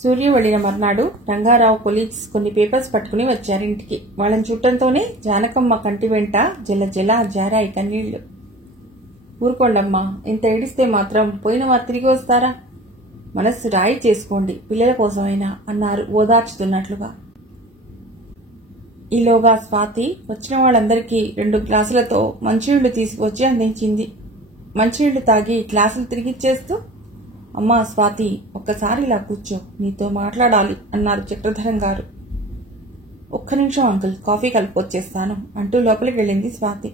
సూర్య వెళ్లిన మర్నాడు రంగారావు కొలీగ్స్ కొన్ని పేపర్స్ పట్టుకుని వచ్చారింటికి. వాళ్ళని చూడటంతోనే జానకమ్మ కంటి వెంట జల జల జారాయి కన్నీళ్లు. ఊరుకోండమ్మా, ఇంత ఏడిస్తే మాత్రం పోయిన వారు తిరిగి వస్తారా? మనస్సు రాయి చేసుకోండి, పిల్లల కోసమైనా అన్నారు ఓదార్చుతున్నట్లుగా. ఈలోగా స్వాతి వచ్చిన వాళ్ళందరికీ 2 గ్లాసులతో మంచినీళ్లు తీసుకువచ్చి అందించింది. మంచినీళ్లు తాగి గ్లాసులు తిరిగిచ్చేస్తూ, అమ్మా స్వాతి, ఒక్కసారి ఇలా కూర్చో, నీతో మాట్లాడాలి అన్నారు చక్రధరం గారు. ఒక్క నిమిషం అంకుల్, కాఫీ కలుపుకొచ్చేస్తాను అంటూ లోపలికి వెళ్ళింది స్వాతి.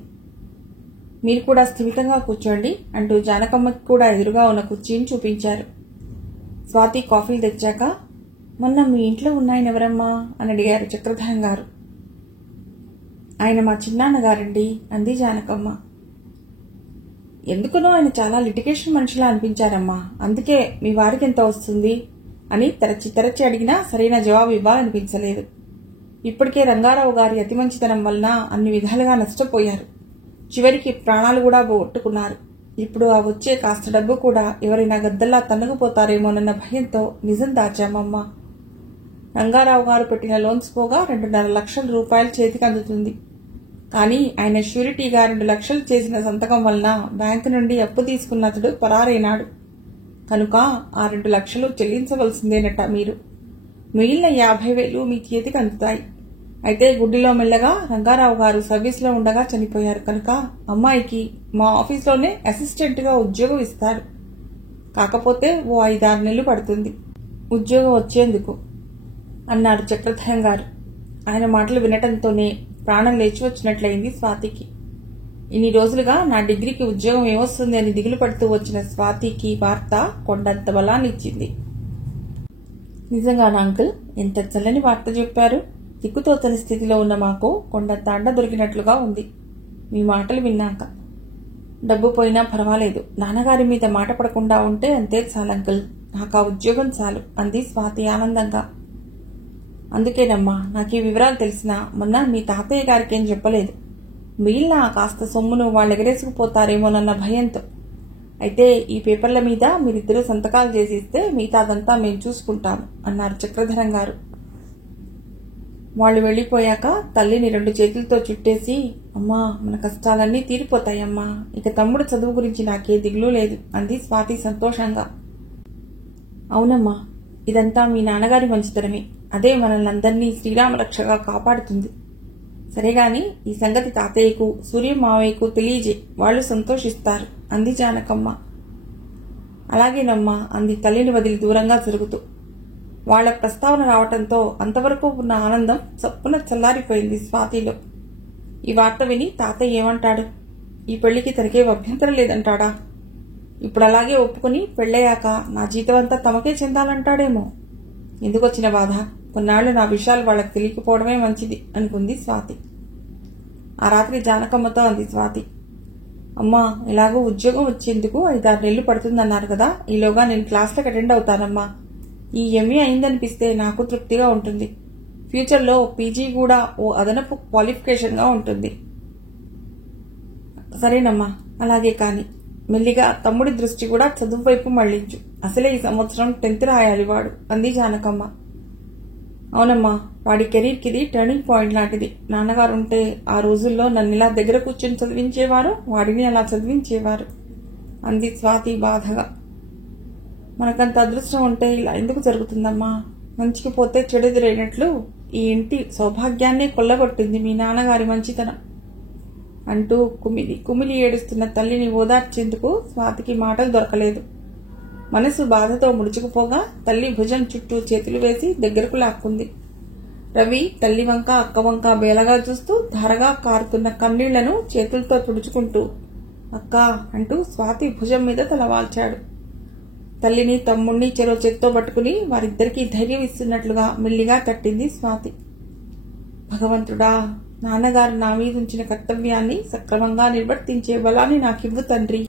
మీరు కూడా స్థిమితంగా కూర్చోండి అంటూ జానకమ్మకి కూడా ఎదురుగా ఉన్న కుర్చీని చూపించారు. స్వాతి కాఫీలు తెచ్చాక, మొన్న మీ ఇంట్లో ఉన్నాయన ఎవరమ్మా అని అడిగారు చక్రధరం గారు. ఆయన మా చిన్నాన్నగారండి అంది జానకమ్మ. ఎందుకునో ఆయన చాలా లిటిగేషన్ మనిషిలా అనిపించారమ్మా, అందుకే మీ వారికి ఎంత వస్తుంది అని తరచి అడిగినా సరైన జవాబు ఇవ్వాలనిపించలేదు. ఇప్పటికే రంగారావు గారి అతి మంచితనం వలన అన్ని విధాలుగా నష్టపోయారు. చివరికి ప్రాణాలు కూడా పోగొట్టుకున్నారు. ఇప్పుడు ఆ వచ్చే కాస్త డబ్బు కూడా ఎవరైనా గద్దల్లా తన్నుకుపోతారేమోనన్న భయంతో నిజం దాచామమ్మా. రంగారావు గారు పెట్టిన లోన్స్ పోగా 2.5 లక్షల రూపాయలు చేతికి అందుతుంది. కానీ ఆయన ష్యూరిటీగా 2 లక్షలు చేసిన సంతకం వలన బ్యాంకు నుండి అప్పు తీసుకున్న అతడు పరారైనాడు. కనుక ఆ 2 లక్షలు చెల్లించవలసిందేనట మీరు. మిగిలిన 50,000 మీ చేతికి అందుతాయి. అయితే గుడ్డిలో మెల్లగా రంగారావు గారు సర్వీస్లో ఉండగా చనిపోయారు కనుక అమ్మాయికి మా ఆఫీస్లోనే అసిస్టెంట్గా ఉద్యోగం ఇస్తారు. కాకపోతే ఓ 5-6 నెలలు పడుతుంది ఉద్యోగం వచ్చేందుకు అన్నారు చక్రధరం గారు. ఆయన మాటలు వినటంతోనే ప్రాణం లేచి వచ్చినట్లయింది స్వాతికి. ఇన్ని రోజులుగా నా డిగ్రీకి ఉద్యోగం ఏమొస్తుంది అని దిగులు పడుతూ వచ్చిన స్వాతికి వార్త కొండంత బలాన్నిచ్చింది. నిజంగానా అంకుల్, ఎంత చల్లని వార్త చెప్పారు. దిక్కుతోచని స్థితిలో ఉన్న మాకు కొండంత అండ దొరికినట్లుగా ఉంది మీ మాటలు విన్నాక. డబ్బు పోయినా పర్వాలేదు, నాన్నగారి మీద మాట పడకుండా ఉంటే అంతే చాలంకుల్, నాకు ఆ ఉద్యోగం చాలు అంది స్వాతి ఆనందంగా. అందుకేనమ్మా నాకు ఈ వివరాలు తెలిసినా మొన్న మీ తాతయ్య గారికి ఏం చెప్పలేదు. మిగిలిన కాస్త సొమ్మును వాళ్ళు ఎగరేసుకుపోతారేమోనన్న భయంతో. అయితే ఈ పేపర్ల మీద మీరిద్దరూ సంతకాలు చేసిస్తే మిగతాదంతా మేము చూసుకుంటాము అన్నారు చక్రధరం గారు. వాళ్ళు వెళ్లిపోయాక తల్లిని 2 చేతులతో చుట్టేసి, అమ్మా మన కష్టాలన్నీ తీరిపోతాయమ్మా, ఇక తమ్ముడు చదువు గురించి నాకే దిగులు లేదు అంది స్వాతి సంతోషంగా. అవునమ్మా, ఇదంతా మీ నాన్నగారి మంచితనమే, అదే మనల్ని అందరినీ శ్రీరామరక్షగా కాపాడుతుంది. సరేగాని ఈ సంగతి తాతయ్యకు సూర్య మావయ్యకు తెలియజే, వాళ్ళు సంతోషిస్తారు అంది జానకమ్మ. అలాగేనమ్మా అంది తల్లిని వదిలి దూరంగా జరుగుతూ. వాళ్ల ప్రస్తావన రావటంతో అంతవరకు ఉన్న ఆనందం చప్పున చల్లారిపోయింది స్వాతిలో. ఈ వార్త విని తాతయ్య ఏమంటాడు? ఈ పెళ్లికి తనకే అభ్యంతరం లేదంటాడా? ఇప్పుడు అలాగే ఒప్పుకుని పెళ్ళయ్యాక నా జీతం అంతా తమకే చెందాలంటాడేమో. ఎందుకొచ్చిన బాధ? కొన్నాళ్లు నా విషయాలు వాళ్లకు తెలియకపోవడమే మంచిది అనుకుంది స్వాతి. ఆ రాత్రి జానకమ్మతో అంది స్వాతి, అమ్మా ఎలాగో ఉద్యోగం వచ్చేందుకు 5-6 నెలలు పడుతుందన్నారు కదా, ఈలోగా నేను క్లాసులకు అటెండ్ అవుతానమ్మా. ఈ ఎంఏ అయిందనిపిస్తే నాకు తృప్తిగా ఉంటుంది. ఫ్యూచర్లో పీజీ కూడా ఓ అదనపు క్వాలిఫికేషన్గా ఉంటుంది. సరేనమ్మా, అలాగే కాని మెల్లిగా తమ్ముడి దృష్టి కూడా చదువు వైపు మళ్లించు. అసలే ఈ సంవత్సరం 10th రాయాలి వాడు అంది జానకమ్మ. అవునమ్మా, వాడి కెరీర్కి ఇది టర్నింగ్ పాయింట్ లాంటిది. నాన్నగారుంటే ఆ రోజుల్లో నన్ను ఇలా దగ్గర కూర్చొని చదివించేవారు, వాడిని అలా చదివించేవారు అంది స్వాతి బాధగా. మనకంత అదృష్టం ఉంటే ఇలా ఎందుకు జరుగుతుందమ్మా? మంచికి పోతే చెడెదురైనట్లు ఈ ఇంటి సౌభాగ్యాన్నే కొల్లగొట్టింది మీ నాన్నగారి మంచితనం అంటూ కుమిలి ఏడుస్తున్న తల్లిని ఓదార్చేందుకు స్వాతికి మాటలు దొరకలేదు. మనసు బాధతో ముడుచుకుపోగా తల్లి భుజం చుట్టూ చేతులు వేసి దగ్గరకు లాక్కుంది. రవి తల్లి వంక అక్క వంక బేలగా చూస్తూ ధారగా కారుతున్న కన్నీళ్లను చేతులతో తుడుచుకుంటూ అక్క అంటూ స్వాతి భుజం మీద తలవాల్చాడు. తల్లిని తమ్ముణ్ణి చెరో చేత్తో పట్టుకుని వారిద్దరికీ ధైర్యం ఇస్తున్నట్లుగా మెల్లిగా తట్టింది స్వాతి. భగవంతుడా, నాన్నగారు నా మీదుంచిన కర్తవ్యాన్ని సక్రమంగా నిర్వర్తించే బలాన్ని నాకివ్వు తండ్రి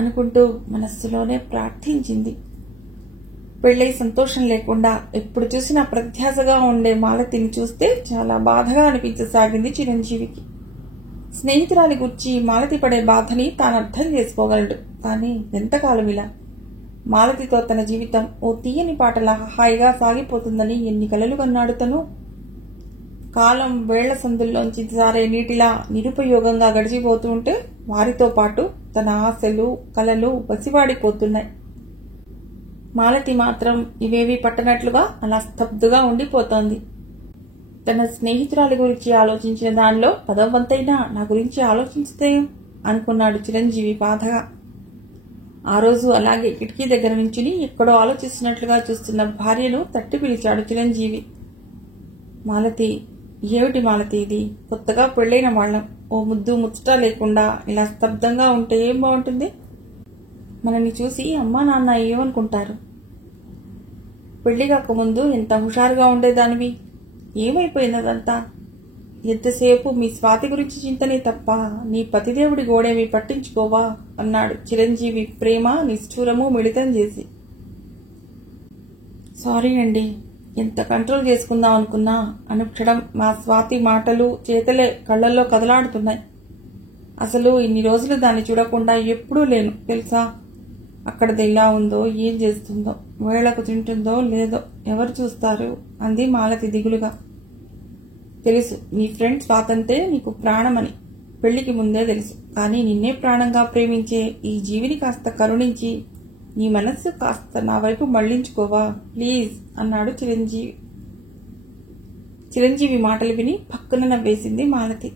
అనుకుంటూ మనస్సులోనే ప్రార్థించింది. పెళ్లై సంతోషం లేకుండా ఎప్పుడు చూసినా ప్రత్యాశగా ఉండే మాలతిని చూస్తే చాలా బాధగా అనిపించసాగింది చిరంజీవికి. స్నేహితురాలి గుర్చి మాలతి పడే బాధని తాను అర్థం చేసుకోగలడు. కానీ ఎంతకాలం ఇలా? మాలతితో తన జీవితం ఓ తీయని పాటలా హాయిగా సాగిపోతుందని ఎన్ని కలలు కన్నాడు తను. కాలం వేళ్ల సందుల్లోంచి జారే నీటిలా నిరుపయోగంగా గడిచిపోతూ ఉంటే వారితో పాటు తన ఆశలు కలలు బసివాడిపోతున్నాయి. మాలతి మాత్రం ఇవేవి పట్టనట్లుగా అలా స్తబ్దుగా ఉండిపోతోంది. తన స్నేహితురాలి గురించి ఆలోచించిన దానిలో 10వ వంతైనా నా గురించి ఆలోచించితే అనుకున్నాడు చిరంజీవి బాధగా. ఆ రోజు అలాగే కిటికీ దగ్గర నుంచుని ఎక్కడో ఆలోచిస్తున్నట్లుగా చూస్తున్న భార్యను తట్టి పిలిచాడు చిరంజీవి. మాలతి, ఏమిటి మాలతి ఇది? కొత్తగా పెళ్లైన వాళ్ళం, ఓ ముద్దు ముచ్చట లేకుండా ఇలా స్తబ్దంగా ఉంటే ఏం బాగుంటుంది? మనని చూసి అమ్మా నాన్న ఏమనుకుంటారు? పెళ్లి కాకముందు ఎంత హుషారుగా ఉండేదానివి, ఏమైపోయినదంతా? ఎంతసేపు మీ స్వాతి గురించి చింతనే తప్ప నీ పతిదేవుడి గోడేమి పట్టించుకోవా అన్నాడు చిరంజీవి ప్రేమ నిష్ఠూరము మిళితం చేసి. సారీ అండి, ఎంత కంట్రోల్ చేసుకుందాం అనుకున్నా అనుక్షణం మా స్వాతి మాటలు చేతలే కళ్లల్లో కదలాడుతున్నాయి. అసలు ఇన్ని రోజులు దాన్ని చూడకుండా ఎప్పుడూ లేను తెలుసా. అక్కడది ఎలా ఉందో, ఏం చేస్తుందో, వేళకు తింటుందో లేదో ఎవరు చూస్తారు అంది మాలతి దిగులుగా. తెలుసు, నీ ఫ్రెండ్ స్వాతంతే నీకు ప్రాణమని పెళ్లికి ముందే తెలుసు. కానీ నిన్నే ప్రాణంగా ప్రేమించే ఈ జీవిని కాస్త కరుణించి నీ మనస్సు కాస్త నా వైపు మళ్లించుకోవా ప్లీజ్ అన్నాడు చిరంజీవి. చిరంజీవి మాటలు విని పక్కన నవ్వేసింది మాలతి.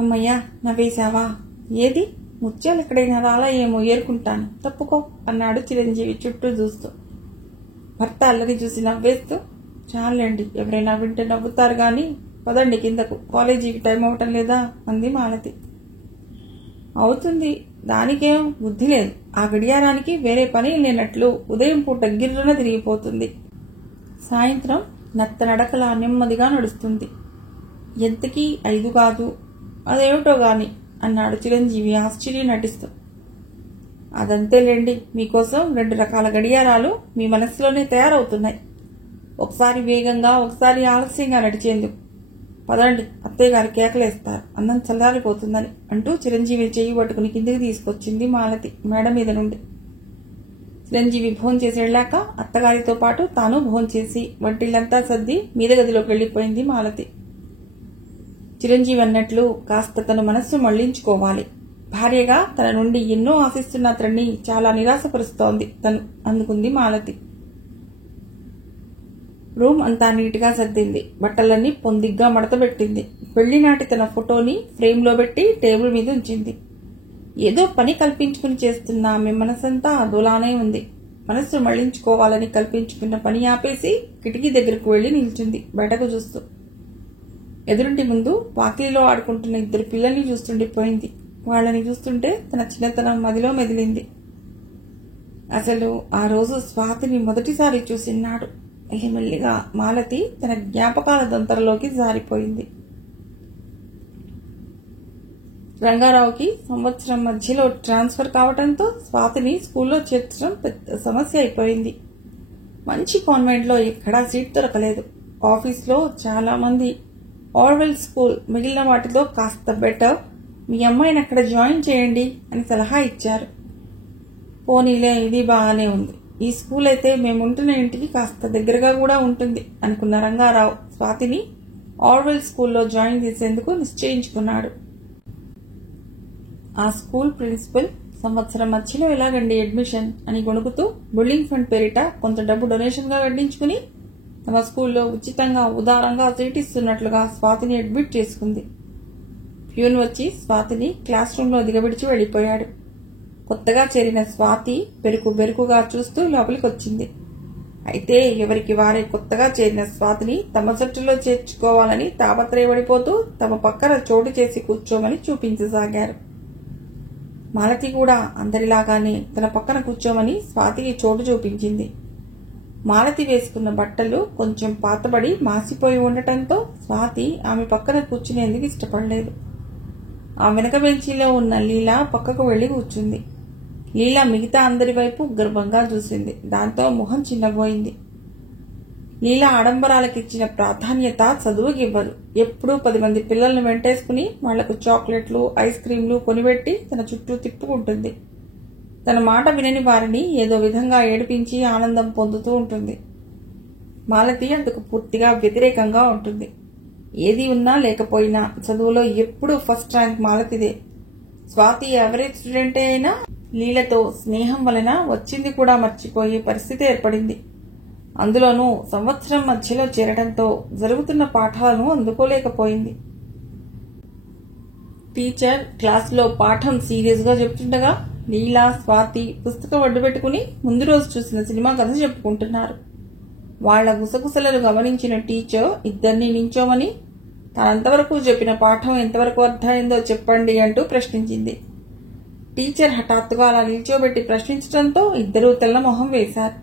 అమ్మయ్యా, నవ్వేశావా? ఏది ముత్యాలు ఎక్కడైనా రాలా ఏమో ఏరుకుంటాను, తప్పుకో అన్నాడు చిరంజీవి చుట్టూ చూస్తూ. భర్త అల్లరి చూసి నవ్వేస్తూ, చాలండి, ఎవరైనా వింటే నవ్వుతారు గాని పదండి కిందకు, కాలేజీకి టైం అవటం లేదా అంది మాలతి. అవుతుంది, దానికేం బుద్ధి లేదు. ఆ గడియారానికి వేరే పని లేనట్లు ఉదయం పూట గిర్రన తిరిగిపోతుంది, సాయంత్రం నత్త నడకలా నెమ్మదిగా నడుస్తుంది. ఎంతకీ 5 కాదు, అదేమిటో గాని అన్నాడు చిరంజీవి ఆశ్చర్యం నటిస్తూ. అదంతేలేండి, మీకోసం 2 రకాల గడియారాలు మీ మనస్సులోనే తయారవుతున్నాయి, ఒకసారి వేగంగా ఒకసారి ఆలస్యంగా నడిచేందుకు. పదండి, అత్తయ్య గారు కేకలేస్తారు, అన్నం చల్లారిపోతుందని అంటూ చిరంజీవి చెయ్యి పట్టుకుని కిందికి తీసుకొచ్చింది మాలతి మేడ మీద నుండి. చిరంజీవి భోంచేసి వెళ్ళాక అత్తగారితో పాటు తాను భోంచేసి వంటిల్లంతా సర్ది మీద గదిలోకి వెళ్లిపోయింది మాలతి. చిరంజీవి అన్నట్లు కాస్త తన మనస్సు మళ్లించుకోవాలి. భార్యగా తన నుండి ఎన్నో ఆశిస్తున్న అతన్ని చాలా నిరాశపరుస్తోంది తను అందుకుంది మాలతి. రూమ్ అంతా నీటిగా సర్దింది, బట్టలన్నీ పొందిగ్గా మడతబెట్టింది. పెళ్లినాటి తన ఫోటోని ఫ్రేమ్లో పెట్టి టేబుల్ మీద ఉంచింది. ఏదో పని కల్పించుకుని చేస్తున్న ఆమె మనసంతా అదోలానే ఉంది. మనస్సు మళ్లించుకోవాలని కల్పించుకున్న పని ఆపేసి కిటికీ దగ్గరకు వెళ్లి నిల్చుంది బయటకు చూస్తూ. ఎదురుంటి ముందు వాకిలిలో ఆడుకుంటున్న 2 పిల్లల్ని చూస్తుండిపోయింది. వాళ్ళని చూస్తుంటే తన చిన్నతనం మదిలో మెదిలింది. అసలు ఆ రోజు స్వాతిని మొదటిసారి చూసినాడు. మెల్లిగా మాలతి తన జ్ఞాపకాల దొంతరలోకి జారిపోయింది. రంగారావుకి సంవత్సరం మధ్యలో ట్రాన్స్ఫర్ కావడంతో స్వాతిని స్కూల్లో చేర్చడం పెద్ద సమస్య అయిపోయింది. మంచి కాన్వెంట్లో ఎక్కడా సీట్ దొరకలేదు. ఆఫీస్లో చాలా మంది ఆర్వెల్ స్కూల్ మిగిలిన వాటిలో కాస్త బెటర్, మీ అమ్మాయిని అక్కడ జాయిన్ చేయండి అని సలహా ఇచ్చారు. పోనీలే, ఇది బాగానే ఉంది. ఈ స్కూల్ అయితే మేముంటున్న ఇంటికి కాస్త దగ్గరగా కూడా ఉంటుంది అనుకున్న రంగారావు స్వాతిని ఆర్వెల్ స్కూల్లో జాయిన్ చేసేందుకు నిశ్చయించుకున్నాడు. ఆ స్కూల్ ప్రిన్సిపల్ సంవత్సరం మధ్యలో ఎలాగండి అడ్మిషన్ అని గొణుకుతూ బిల్డింగ్ ఫండ్ పేరిట కొంత డబ్బు డొనేషన్ గా వెడ్డించుకుని తమ స్కూల్లో ఉచితంగా ఉదారంగా సీట్ ఇస్తున్నట్లుగా స్వాతిని అడ్మిట్ చేసుకుంది. ప్యూన్ వచ్చి స్వాతిని క్లాస్ రూంలో దిగబిడిచి వెళ్లిపోయాడు. కొత్తగా చేరిన స్వాతి బెరుకుగా చూస్తూ లోపలికి వచ్చింది. అయితే ఎవరికి వారే కొత్తగా చేరిన స్వాతిని తమ జట్టులో చేర్చుకోవాలని తాపత్రయపడిపోతూ తమ పక్కన చోటు చేసి కూర్చోమని చూపించసాగారు. మాలతి కూడా అందరిలాగానే తన పక్కన కూర్చోమని స్వాతికి చోటు చూపించింది. మాలతి వేసుకున్న బట్టలు కొంచెం పాతబడి మాసిపోయి ఉండటంతో స్వాతి ఆమె పక్కన కూర్చునేందుకు ఇష్టపడలేదు. ఆ వెనక బెంచీలో ఉన్న లీలా పక్కకు వెళ్లి కూర్చుంది. లీలా మిగతా అందరి వైపు గర్వంగా చూసింది. దాంతో మొహం చిన్నబోయింది. లీలా ఆడంబరాలకిచ్చిన ప్రాధాన్యత చదువుకివ్వదు. ఎప్పుడూ 10 మంది పిల్లలను వెంటేసుకుని వాళ్లకు చాక్లెట్లు ఐస్ క్రీంలు కొనిపెట్టి తన చుట్టూ తిప్పుకుంటుంది. తన మాట వినని వారిని ఏదో విధంగా ఏడిపించి ఆనందం పొందుతూ ఉంటుంది. మాలతి అందుకు పూర్తిగా వ్యతిరేకంగా ఉంటుంది. ఏది ఉన్నా లేకపోయినా చదువులో ఎప్పుడూ ఫస్ట్ ర్యాంక్ మాలతిదే. స్వాతి యావరేజ్ స్టూడెంటే అయినా లీలతో స్నేహం వలన వచ్చింది కూడా మర్చిపోయే పరిస్థితి ఏర్పడింది. అందులోనూ సంవత్సరం మధ్యలో చేరడంతో జరుగుతున్న పాఠాలను అందుకోలేకపోయింది. టీచర్ క్లాసులో పాఠం సీరియస్ గా చెప్తుండగా లీలా, స్వాతి పుస్తకం అడ్డుపెట్టుకుని ముందు రోజు చూసిన సినిమా కథ చెప్పుకుంటున్నారు. వాళ్ల గుసగుసలను గమనించిన టీచర్ ఇద్దరిని నించోమని తానంతవరకు చెప్పిన పాఠం ఎంతవరకు అర్థమైందో చెప్పండి అంటూ ప్రశ్నించింది. టీచర్ హఠాత్తుగా అలా నిల్చోబెట్టి ప్రశ్నించడంతో ఇద్దరూ తెల్లమొహం వేశారు.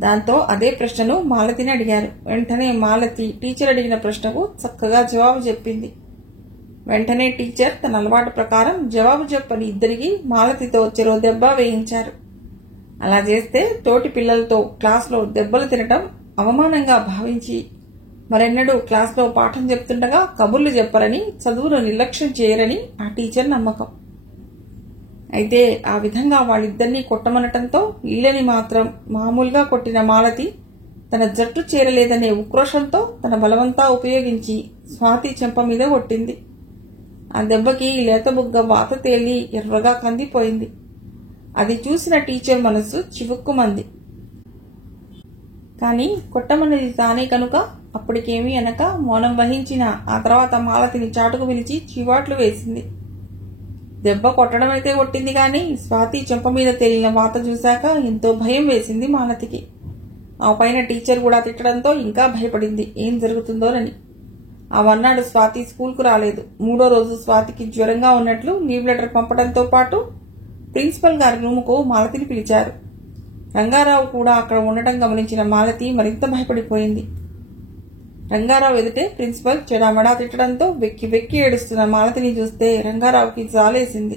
దాంతో అదే ప్రశ్నను మాలతిని అడిగారు. వెంటనే మాలతి టీచర్ అడిగిన ప్రశ్నకు చక్కగా జవాబు చెప్పింది. వెంటనే టీచర్ తన అలవాటు ప్రకారం జవాబు చెప్పని ఇద్దరికి మాలతితో చెరో దెబ్బ వేయించారు. అలా చేస్తే తోటి పిల్లలతో క్లాసులో దెబ్బలు తినటం అవమానంగా భావించి మరెన్నడూ క్లాసులో పాఠం చెప్తుండగా కబుర్లు చెప్పరని, చదువును నిర్లక్ష్యం చేయరని ఆ టీచర్ నమ్మకం. అయితే ఆ విధంగా వాళ్ళిద్దరినీ కొట్టమనటంతో లీలని మాత్రం మామూలుగా కొట్టిన మాలతి తన జట్టు చేరలేదనే ఉక్రోషంతో తన బలమంతా ఉపయోగించి స్వాతి చెంప మీద కొట్టింది. ఆ దెబ్బకి లేతబుగ్గ వాత తేలి ఎర్రగా కందిపోయింది. అది చూసిన టీచర్ మనస్సు చివుక్కుమంది. కాని కొట్టమన్నది తానే కనుక అప్పటికేమీ అనక మౌనం వహించిన ఆ తర్వాత మాలతిని చాటుకు పిలిచి చివాట్లు వేసింది. దెబ్బ కొట్టడమైతే కొట్టింది గాని స్వాతి చెంప మీద తేలిన వాత చూశాక ఎంతో భయం వేసింది మాలతికి. ఆ పైన టీచర్ కూడా తిట్టడంతో ఇంకా భయపడింది ఏం జరుగుతుందోనని. ఆ వన్నాడు స్వాతి స్కూల్కు రాలేదు. మూడో రోజు స్వాతికి జ్వరంగా ఉన్నట్లు లీవ్ లెటర్ పంపడంతో పాటు ప్రిన్సిపల్ గారి రూముకు మాలతిని పిలిచారు. రంగారావు కూడా అక్కడ ఉండటం గమనించిన మాలతి మరింత భయపడిపోయింది. రంగారావు ఎదుటే ప్రిన్సిపల్ చెడామడా తిట్టడంతో వెక్కి వెక్కి ఏడుస్తున్న మాలతిని చూస్తే రంగారావుకి జాలేసింది.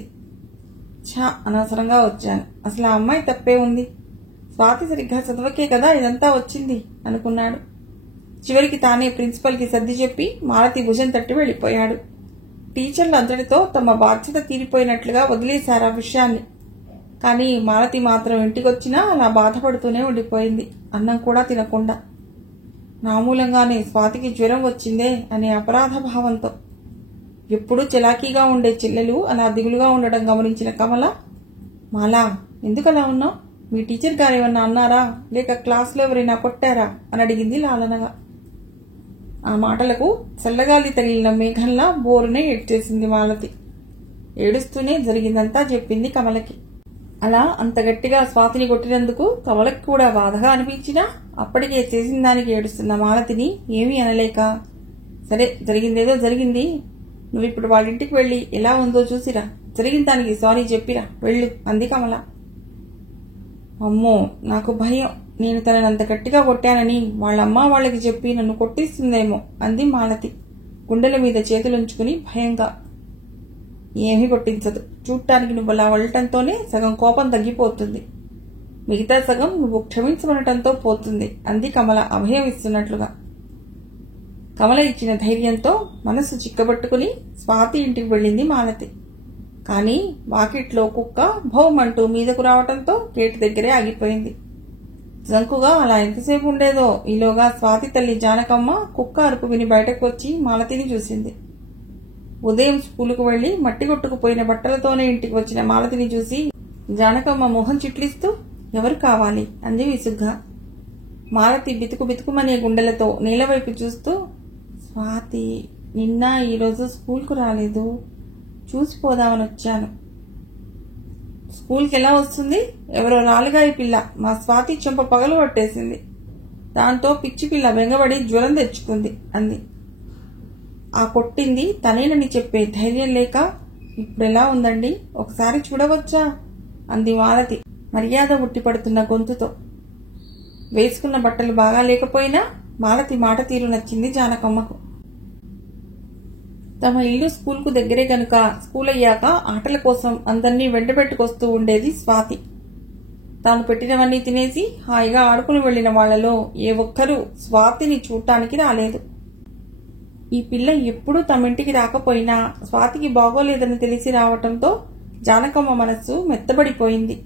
ఛా, అనవసరంగా వచ్చాను. అసలు ఆ అమ్మాయి తప్పే ఉంది. స్వాతి సరిగ్గా చదవకే కదా ఇదంతా వచ్చింది అనుకున్నాడు. చివరికి తానే ప్రిన్సిపల్ కి సర్ది చెప్పి మాలతి భుజం తట్టి వెళ్లిపోయాడు. టీచర్లు అంతటితో తమ బాధ్యత తీరిపోయినట్లుగా వదిలేశారు ఆ విషయాన్ని. కానీ మాలతి మాత్రం ఇంటికొచ్చినా అలా బాధపడుతూనే ఉండిపోయింది, అన్నం కూడా తినకుండా. నా మూలంగానే స్వాతికి జ్వరం వచ్చిందే అనే అపరాధ భావంతో. ఎప్పుడూ చలాకీగా ఉండే చెల్లెలు అలా దిగులుగా ఉండడం గమనించిన కమల, మాలా ఎందుకలా ఉన్నావు? మీ టీచర్ గారేమన్నా అన్నారా, లేక క్లాసులో ఎవరైనా కొట్టారా అని అడిగింది లాలనగా. ఆ మాటలకు చల్లగాలి తగిలిన మేఘంలా బోరునే ఏడ్చేసింది మాలతి. ఏడుస్తూనే జరిగిందంతా చెప్పింది కమలకి. అలా అంత గట్టిగా స్వాతిని కొట్టినందుకు కమలకి కూడా బాధగా అనిపించినా అప్పటికే చేసిన దానికి ఏడుస్తున్న మాలతిని ఏమీ అనలేక, సరే జరిగిందేదో జరిగింది, నువ్విప్పుడు వాళ్ళింటికి వెళ్లి ఎలా ఉందో చూసిరా, జరిగిన దానికి సారీ చెప్పిరా వెళ్ళు అంది కమల. అమ్మో, నాకు భయం, నేను తనని అంత గట్టిగా కొట్టానని వాళ్ళమ్మా వాళ్ళకి చెప్పి నన్ను కొట్టిస్తుందేమో అంది మాలతి గుండెల మీద చేతులుంచుకుని భయంగా. ఏమీ కొట్టించదు, చూడటానికి నువ్వు అలా వెళ్ళటంతోనే సగం కోపం తగ్గిపోతుంది, మిగతా సగం నువ్వు క్షమించమనటంతో పోతుంది అంది కమల అభయం ఇస్తున్నట్లుగా. కమల ఇచ్చిన ధైర్యంతో మనసు చిక్కబట్టుకుని స్వాతి ఇంటికి వెళ్ళింది మాలతి. కాని వాకిట్లో కుక్క భౌమంటూ మీదకు రావటంతో గేటు దగ్గరే ఆగిపోయింది. జంకుగా అలా ఎంతసేపు ఉండేదో. ఈలోగా స్వాతి తల్లి జానకమ్మ కుక్క అరుపు విని బయటకు వచ్చి మాలతిని చూసింది. ఉదయం స్కూలుకు వెళ్లి మట్టి కొట్టుకుపోయిన బట్టలతోనే ఇంటికి వచ్చిన మాలతిని చూసి జానకమ్మ మొహం చిట్లిస్తూ ఎవరు కావాలి అంది విసుగ్గా. మాలతి బితుకు బితుకుమనే గుండెలతో నీలవైపు చూస్తూ, స్వాతి నిన్న ఈరోజు స్కూల్కు రాలేదు, చూసిపోదామని వచ్చాను. స్కూల్కి ఎలా వస్తుంది? ఎవరో రాలుగాయి పిల్ల మా స్వాతి చెంప పగలు పట్టేసింది, దాంతో పిచ్చి పిల్ల బెంగబడి జ్వరం తెచ్చుకుంది అంది. ఆ కొట్టింది తనేనని చెప్పే ధైర్యం లేక ఇప్పుడెలా ఉందండి, ఒకసారి చూడవచ్చా అంది మాలతి మర్యాద ఉట్టిపడుతున్న గొంతుతో. వేసుకున్న బట్టలు బాగా లేకపోయినా మాలతి మాట తీరు నచ్చింది జానకమ్మకు. తమ ఇల్లు స్కూల్కు దగ్గరే కనుక స్కూల్ అయ్యాక ఆటల కోసం అందర్నీ వెంటబెట్టుకొస్తూ ఉండేది స్వాతి. తాను పెట్టినవన్నీ తినేసి హాయిగా ఆడుకుని వెళ్లిన వాళ్లలో ఏ ఒక్కరూ స్వాతిని చూడటానికి రాలేదు. ఈ పిల్ల ఎప్పుడూ తమింటికి రాకపోయినా స్వాతికి బాగోలేదని తెలిసి రావటంతో జానకమ్మ మనస్సు మెత్తబడిపోయింది.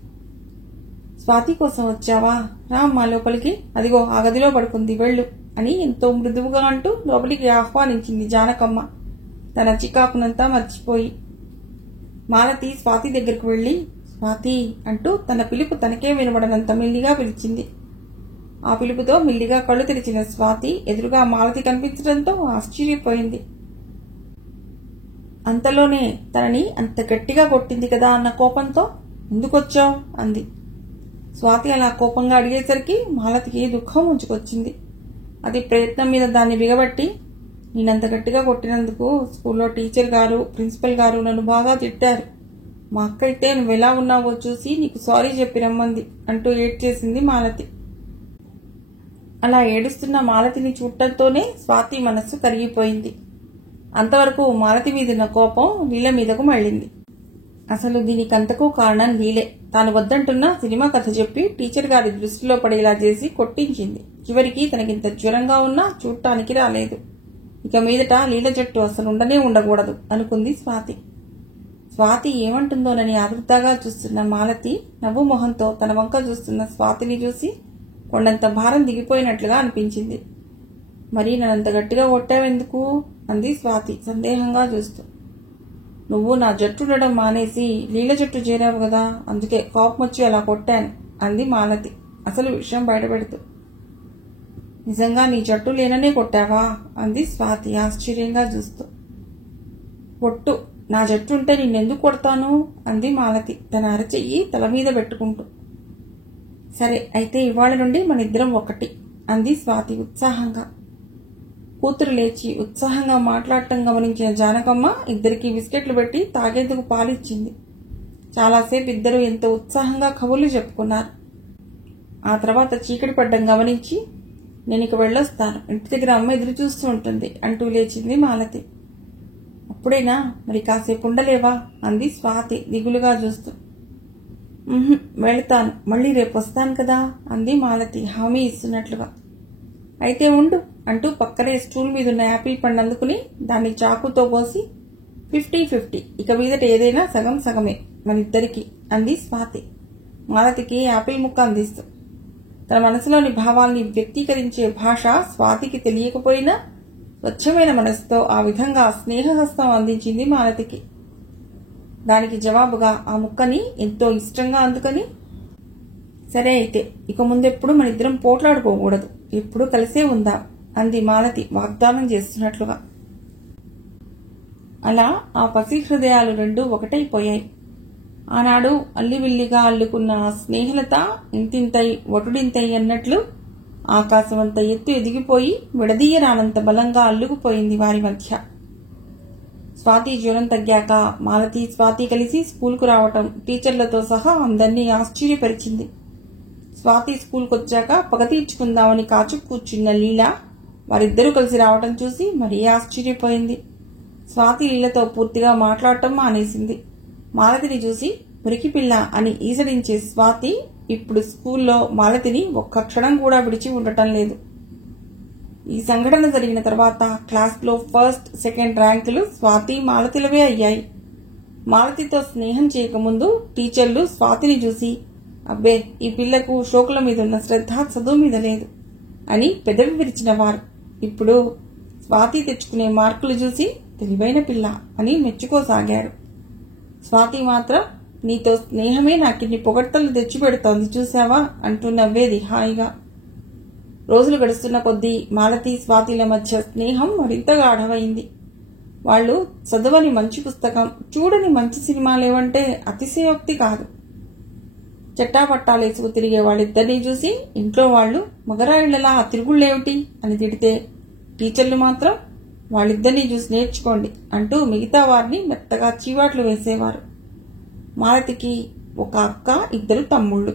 స్వాతి కోసం వచ్చావా? రా అమ్మా లోపలికి, అదిగో ఆ గదిలో పడుకుంది, వెళ్ళు అని ఎంతో మృదువుగా అంటూ లోపలికి ఆహ్వానించింది జానకమ్మ, తన చికాకునంతా మర్చిపోయి. మాలతి స్వాతి దగ్గరకు వెళ్లి స్వాతి అంటూ తన పిలుపు తనకే వినబడనంత మెల్లిగా పిలిచింది. ఆ పిలుపుతో మెల్లిగా కళ్ళు తెరిచిన స్వాతి ఎదురుగా మాలతి కనిపించడంతో ఆశ్చర్యపోయింది. అంతలోనే తనని అంత గట్టిగా కొట్టింది కదా అన్న కోపంతో ఎందుకొచ్చావు అంది. స్వాతి అలా కోపంగా అడిగేసరికి మాలతికి దుఃఖం ముంచుకొచ్చింది. అది ప్రయత్నం మీద దాన్ని బిగబట్టి, నేనంత గట్టిగా కొట్టినందుకు స్కూల్లో టీచర్ గారు, ప్రిన్సిపల్ గారు నన్ను బాగా తిట్టారు. మా అక్క అయితే నువ్వెలా ఉన్నావో చూసి నీకు సారీ చెప్పి రమ్మంది అంటూ ఏడ్చేసింది మాలతి. అలా ఏడుస్తున్న మాలతిని చూడటంతోనే స్వాతి మనస్సు కరిగిపోయింది. అంతవరకు మాలతి మీదున్న కోపం లీల మీదకు మళ్ళింది. అసలు దీనికంతకు కారణం లీలే. తాను వద్దంటున్న సినిమా కథ చెప్పి టీచర్ గారి దృష్టిలో పడేలా చేసి కొట్టించింది. చివరికి తనకింత జ్వరంగా ఉన్నా చూడటానికి రాలేదు. ఇక మీదట లీల జట్టు అసలు ఉండకూడదు అనుకుంది స్వాతి. స్వాతి ఏమంటుందోనని ఆతృతగా చూస్తున్న మాలతి నవ్వు మొహంతో తన వంక చూస్తున్న స్వాతిని చూసి కొండంత భారం దిగిపోయినట్లుగా అనిపించింది. మరి నన్నంత గట్టిగా కొట్టావెందుకు అంది స్వాతి సందేహంగా చూస్తూ. నువ్వు నా జట్టు ఉండడం మానేసి లీల జట్టు చేరావు కదా, అందుకే కోపం వచ్చి అలా కొట్టాను అంది మాలతి అసలు విషయం బయటపెడుతూ. నిజంగా నీ జట్టు లేననే కొట్టావా అంది స్వాతి ఆశ్చర్యంగా చూస్తూ. కొట్టు, నా జట్టు ఉంటే నిన్నెందుకు కొడతాను అంది మాలతి తన అరచెయ్యి తల మీద పెట్టుకుంటూ. సరే అయితే ఇవాళ నుండి మన ఇద్దరం ఒకటి అంది స్వాతి ఉత్సాహంగా. కూతురు లేచి ఉత్సాహంగా మాట్లాడటం గమనించిన జానకమ్మ ఇద్దరికి బిస్కెట్లు పెట్టి తాగేందుకు పాలిచ్చింది. చాలాసేపు ఇద్దరు ఎంతో ఉత్సాహంగా కబుర్లు చెప్పుకున్నారు. ఆ తర్వాత చీకటి పడ్డం గమనించి నేను ఇక వెళ్ళొస్తాను, ఇంటి దగ్గర అమ్మ ఎదురు చూస్తూ ఉంటుంది అంటూ లేచింది మాలతి. అప్పుడేనా, మరి కాసేపు ఉండలేవా అంది స్వాతి దిగులుగా చూస్తూ. వెళ్తాను, మళ్ళీ రేపు వస్తాను కదా అంది మాలతి హామీ ఇస్తున్నట్లుగా. అయితే ఉండు అంటూ పక్కనే స్టూల్ మీద ఉన్న యాపిల్ పండు అందుకుని దాన్ని చాకుతో పోసి 50-50, ఇక మీదట ఏదైనా సగం సగమే మనిద్దరికి అంది స్వాతి మాలతికి యాపిల్ ముక్క అందిస్తూ. తన మనసులోని భావాల్ని వ్యక్తీకరించే భాష స్వాతికి తెలియకపోయినా స్వచ్ఛమైన మనసుతో ఆ విధంగా స్నేహహస్తం అందించింది మాలతికి. దానికి జవాబుగా ఆ ముక్కని ఎంతో ఇష్టంగా అందుకని, సరే అయితే ఇక ముందెప్పుడు మనిద్దరం పోట్లాడుకోకూడదు, ఎప్పుడు కలిసే ఉందాం అంది మాలతి వాగ్దానం చేస్తున్నట్లుగా. అలా ఆ పసి హృదయాలు రెండూ ఒకటైపోయాయి. ఆనాడు అల్లివిల్లిగా అల్లుకున్న స్నేహలత ఇంతింతై వటుడింతై అన్నట్లు ఆకాశమంత ఎత్తు ఎదిగిపోయి విడదీయరానంత బలంగా అల్లుకుపోయింది వారి మధ్య. స్వాతి జ్వరం తగ్గాక మాలతి స్వాతి కలిసి స్కూల్కు రావటం టీచర్లతో సహా అందర్నీ ఆశ్చర్యపరిచింది. స్వాతి స్కూల్కొచ్చాక పగ తీర్చుకుందామని కాచు కూర్చున్న లీల వారిద్దరూ కలిసి రావటం చూసి మరీ ఆశ్చర్యపోయింది. స్వాతి లీలతో పూర్తిగా మాట్లాడటం మానేసింది. మాలతిని చూసి మురికి పిల్ల అని ఈసడించే స్వాతి ఇప్పుడు స్కూల్లో మాలతిని ఒక్క క్షణం కూడా విడిచి ఉండటం లేదు. ఈ సంఘటన జరిగిన తర్వాత క్లాస్లో ఫస్ట్, సెకండ్ ర్యాంకులు స్వాతి మాలతిలవే అయ్యాయి. మాలతితో స్నేహం చేయకముందు టీచర్లు స్వాతిని చూసి అబ్బే ఈ పిల్లకు షోకుల మీదున్న శ్రద్ధ చదువు మీద లేదు అని పెదవి విరిచిన వారు ఇప్పుడు స్వాతి తెచ్చుకునే మార్కులు చూసి తెలివైన పిల్ల అని మెచ్చుకోసాగారు. స్వాతి మాత్రం నీతో స్నేహమే నాకిన్ని పొగడ్తలు తెచ్చిపెడుతోంది చూశావా అంటూ నవ్వేది హాయిగా. రోజులు గడుస్తున్న కొద్దీ మాలతి స్వాతిల మధ్య స్నేహం మరింత గాఢమైంది. వాళ్లు చదవని మంచి పుస్తకం, చూడని మంచి సినిమాలేవంటే అతిశయోక్తి కాదు. చట్టాపట్టాలేసుకు తిరిగే వాళ్ళిద్దరినీ చూసి ఇంట్లో వాళ్లు మగరాయిళ్లలా ఆ తిరుగుళ్లేమిటి అని తిడితే టీచర్లు మాత్రం వాళ్ళిద్దరినీ చూసి నేర్చుకోండి అంటూ మిగతా వారిని మెత్తగా చీవాట్లు వేసేవారు. మాలతికి ఒక అక్క, ఇద్దరు తమ్ముళ్లు.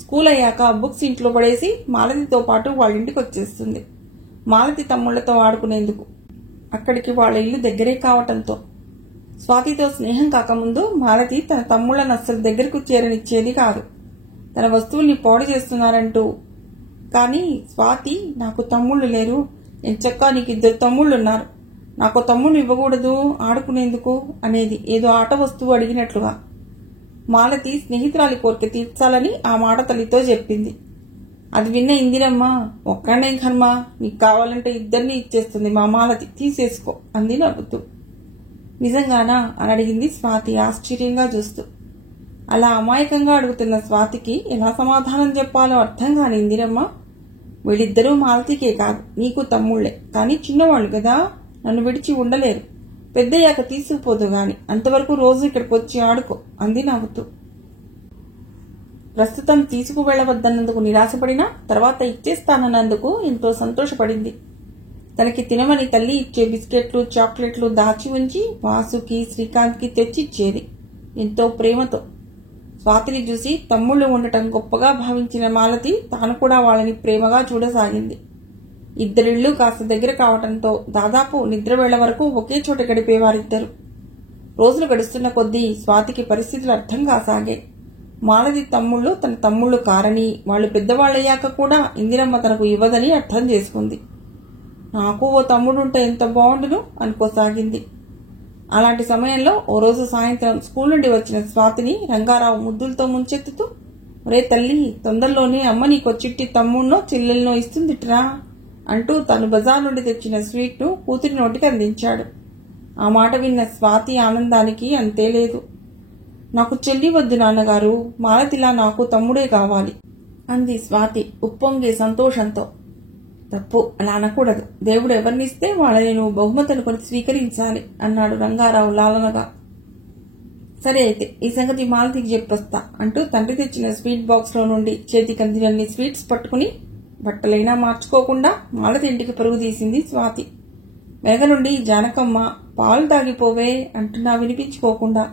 స్కూల్ అయ్యాక బుక్స్ ఇంట్లో పడేసి మాలతితో పాటు వాళ్ళింటికి వచ్చేస్తుంది. మాలతి తమ్ముళ్లతో ఆడుకునేందుకు. అక్కడికి వాళ్ళ ఇల్లు దగ్గరే కావటంతో స్వాతితో స్నేహం కాకముందు మాలతి తన తమ్ముళ్లను అస్సలు దగ్గరకు చేరనిచ్చేది కాదు, తన వస్తువుల్ని పాడు చేస్తున్నారంటూ. కానీ స్వాతి నాకు తమ్ముళ్లు లేరు, ఎంచక్కా నీకు ఇద్దరు తమ్ముళ్లున్నారు, నాకు తమ్ముళ్ళు ఇవ్వకూడదు ఆడుకునేందుకు అనేది ఏదో ఆట వస్తువు అడిగినట్లుగా. మాలతి స్నేహితురాలి కోరిక తీర్చాలని ఆ మాట తల్లితో చెప్పింది. అది విన్న ఇందిరమ్మ, ఒక్కడే కర్మ, నీకు కావాలంటే ఇద్దరిని ఇచ్చేస్తుంది మా మాలతి, తీసేసుకో అంది నవ్వుతూ. నిజంగానా అని అడిగింది స్వాతి ఆశ్చర్యంగా చూస్తూ. అలా అమాయకంగా అడుగుతున్న స్వాతికి ఎలా సమాధానం చెప్పాలో అర్థం కాని ఇందిరమ్మ, వీళ్ళిద్దరూ మాలతికే కాదు నీకు తమ్ముళ్లే, కానీ చిన్నవాళ్లు కదా, నన్ను విడిచి ఉండలేరు, పెద్దయ్యాక తీసుకుపోదు గాని, అంతవరకు రోజు ఇక్కడికి వచ్చి ఆడుకో అంది నవ్వుతూ. ప్రస్తుతం తీసుకువెళ్లవద్దన్నందుకు నిరాశపడినా తర్వాత ఇచ్చేస్తానన్నందుకు ఎంతో సంతోషపడింది. తనకి తినమని తల్లి ఇచ్చే బిస్కెట్లు చాక్లెట్లు దాచి ఉంచి వాసుకి శ్రీకాంత్కి తెచ్చిచ్చేది ఎంతో ప్రేమతో. స్వాతిని చూసి తమ్ముళ్లు ఉండటం గొప్పగా భావించిన మాలతి తాను కూడా వాళ్ళని ప్రేమగా చూడసాగింది. ఇద్దరిళ్లు కాస్త దగ్గర కావటంతో దాదాపు నిద్రవేళ వరకు ఒకే చోట గడిపేవారిద్దరు. రోజులు గడుస్తున్న కొద్దీ స్వాతికి పరిస్థితులు అర్థం కాసాగే. మాలతి తమ్ముళ్లు తన తమ్ముళ్లు కారని, వాళ్ళు పెద్దవాళ్లయ్యాక కూడా ఇందిరమ్మ తనకు ఇవ్వదని అర్థం చేసుకుంది. నాకు ఓ తమ్ముడుంటే ఎంత బాగుండును అనుకోసాగింది. అలాంటి సమయంలో ఓ రోజు సాయంత్రం స్కూల్ నుండి వచ్చిన స్వాతిని రంగారావు ముద్దులతో ముంచెత్తుతూ, ఒరే తల్లి, తొందరలోనే అమ్మ నీకో చిట్టి తమ్ముడినో చెల్లెలనో ఇస్తుందిట్రా అంటూ తను బజార్ నుండి తెచ్చిన స్వీట్ ను కూతురి నోటికి అందించాడు. ఆ మాట విన్న స్వాతి ఆనందానికి అంతే లేదు. నాకు చెల్లి వద్దు నాన్నగారు, మాలతిలా నాకు తమ్ముడే కావాలి అంది స్వాతి ఉప్పొంగే సంతోషంతో. తప్పు, అలా అనకూడదు. దేవుడు ఎవరినిస్తే వాళ్ళని నువ్వు బహుమతి అనుకుని స్వీకరించాలి అన్నాడు రంగారావు లాలనగా. సరే అయితే ఈ సంగతి మాలతికి చెప్పొస్తా అంటూ తండ్రి తెచ్చిన స్వీట్ బాక్స్ లో నుండి చేతికి అందినన్ని స్వీట్స్ పట్టుకుని బట్టలైనా మార్చుకోకుండా మాలతి ఇంటికి పరుగు తీసింది స్వాతి. వెనక నుండి జానకమ్మ, పాలు తాగిపోవే అంటున్నా వినిపించుకోకుండా.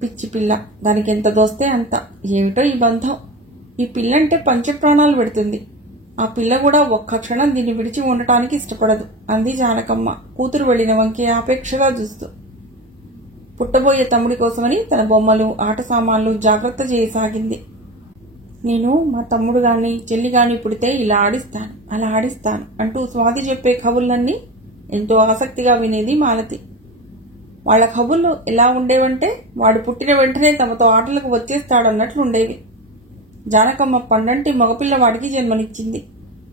పిచ్చి పిల్ల, దానికి ఎంత దోస్తే అంత, ఏమిటో ఈ బంధం. ఈ పిల్లంటే పంచప్రాణాలు పెడుతుంది. ఆ పిల్ల కూడా ఒక్క క్షణం దీన్ని విడిచి ఉండటానికి ఇష్టపడదు అంది జానకమ్మ కూతురు వెళ్లిన వంకే ఆపేక్షగా చూస్తూ. పుట్టబోయే తమ్ముడి కోసమని తన బొమ్మలు ఆట సామాన్లు జాగ్రత్త చేయసాగింది. నేను మా తమ్ముడు గాని చెల్లి గాని పుడితే ఇలా ఆడిస్తాను, అలా ఆడిస్తాను అంటూ స్వాతి చెప్పే కబుర్లన్నీ ఎంతో ఆసక్తిగా వినేది మాలతి. వాళ్ల కబుర్లు ఎలా ఉండేవంటే వాడు పుట్టిన వెంటనే తమతో ఆటలకు వచ్చేస్తాడన్నట్లుండేవి. జానకమ్మ పండంటి మగపిల్లవాడికి జన్మనిచ్చింది.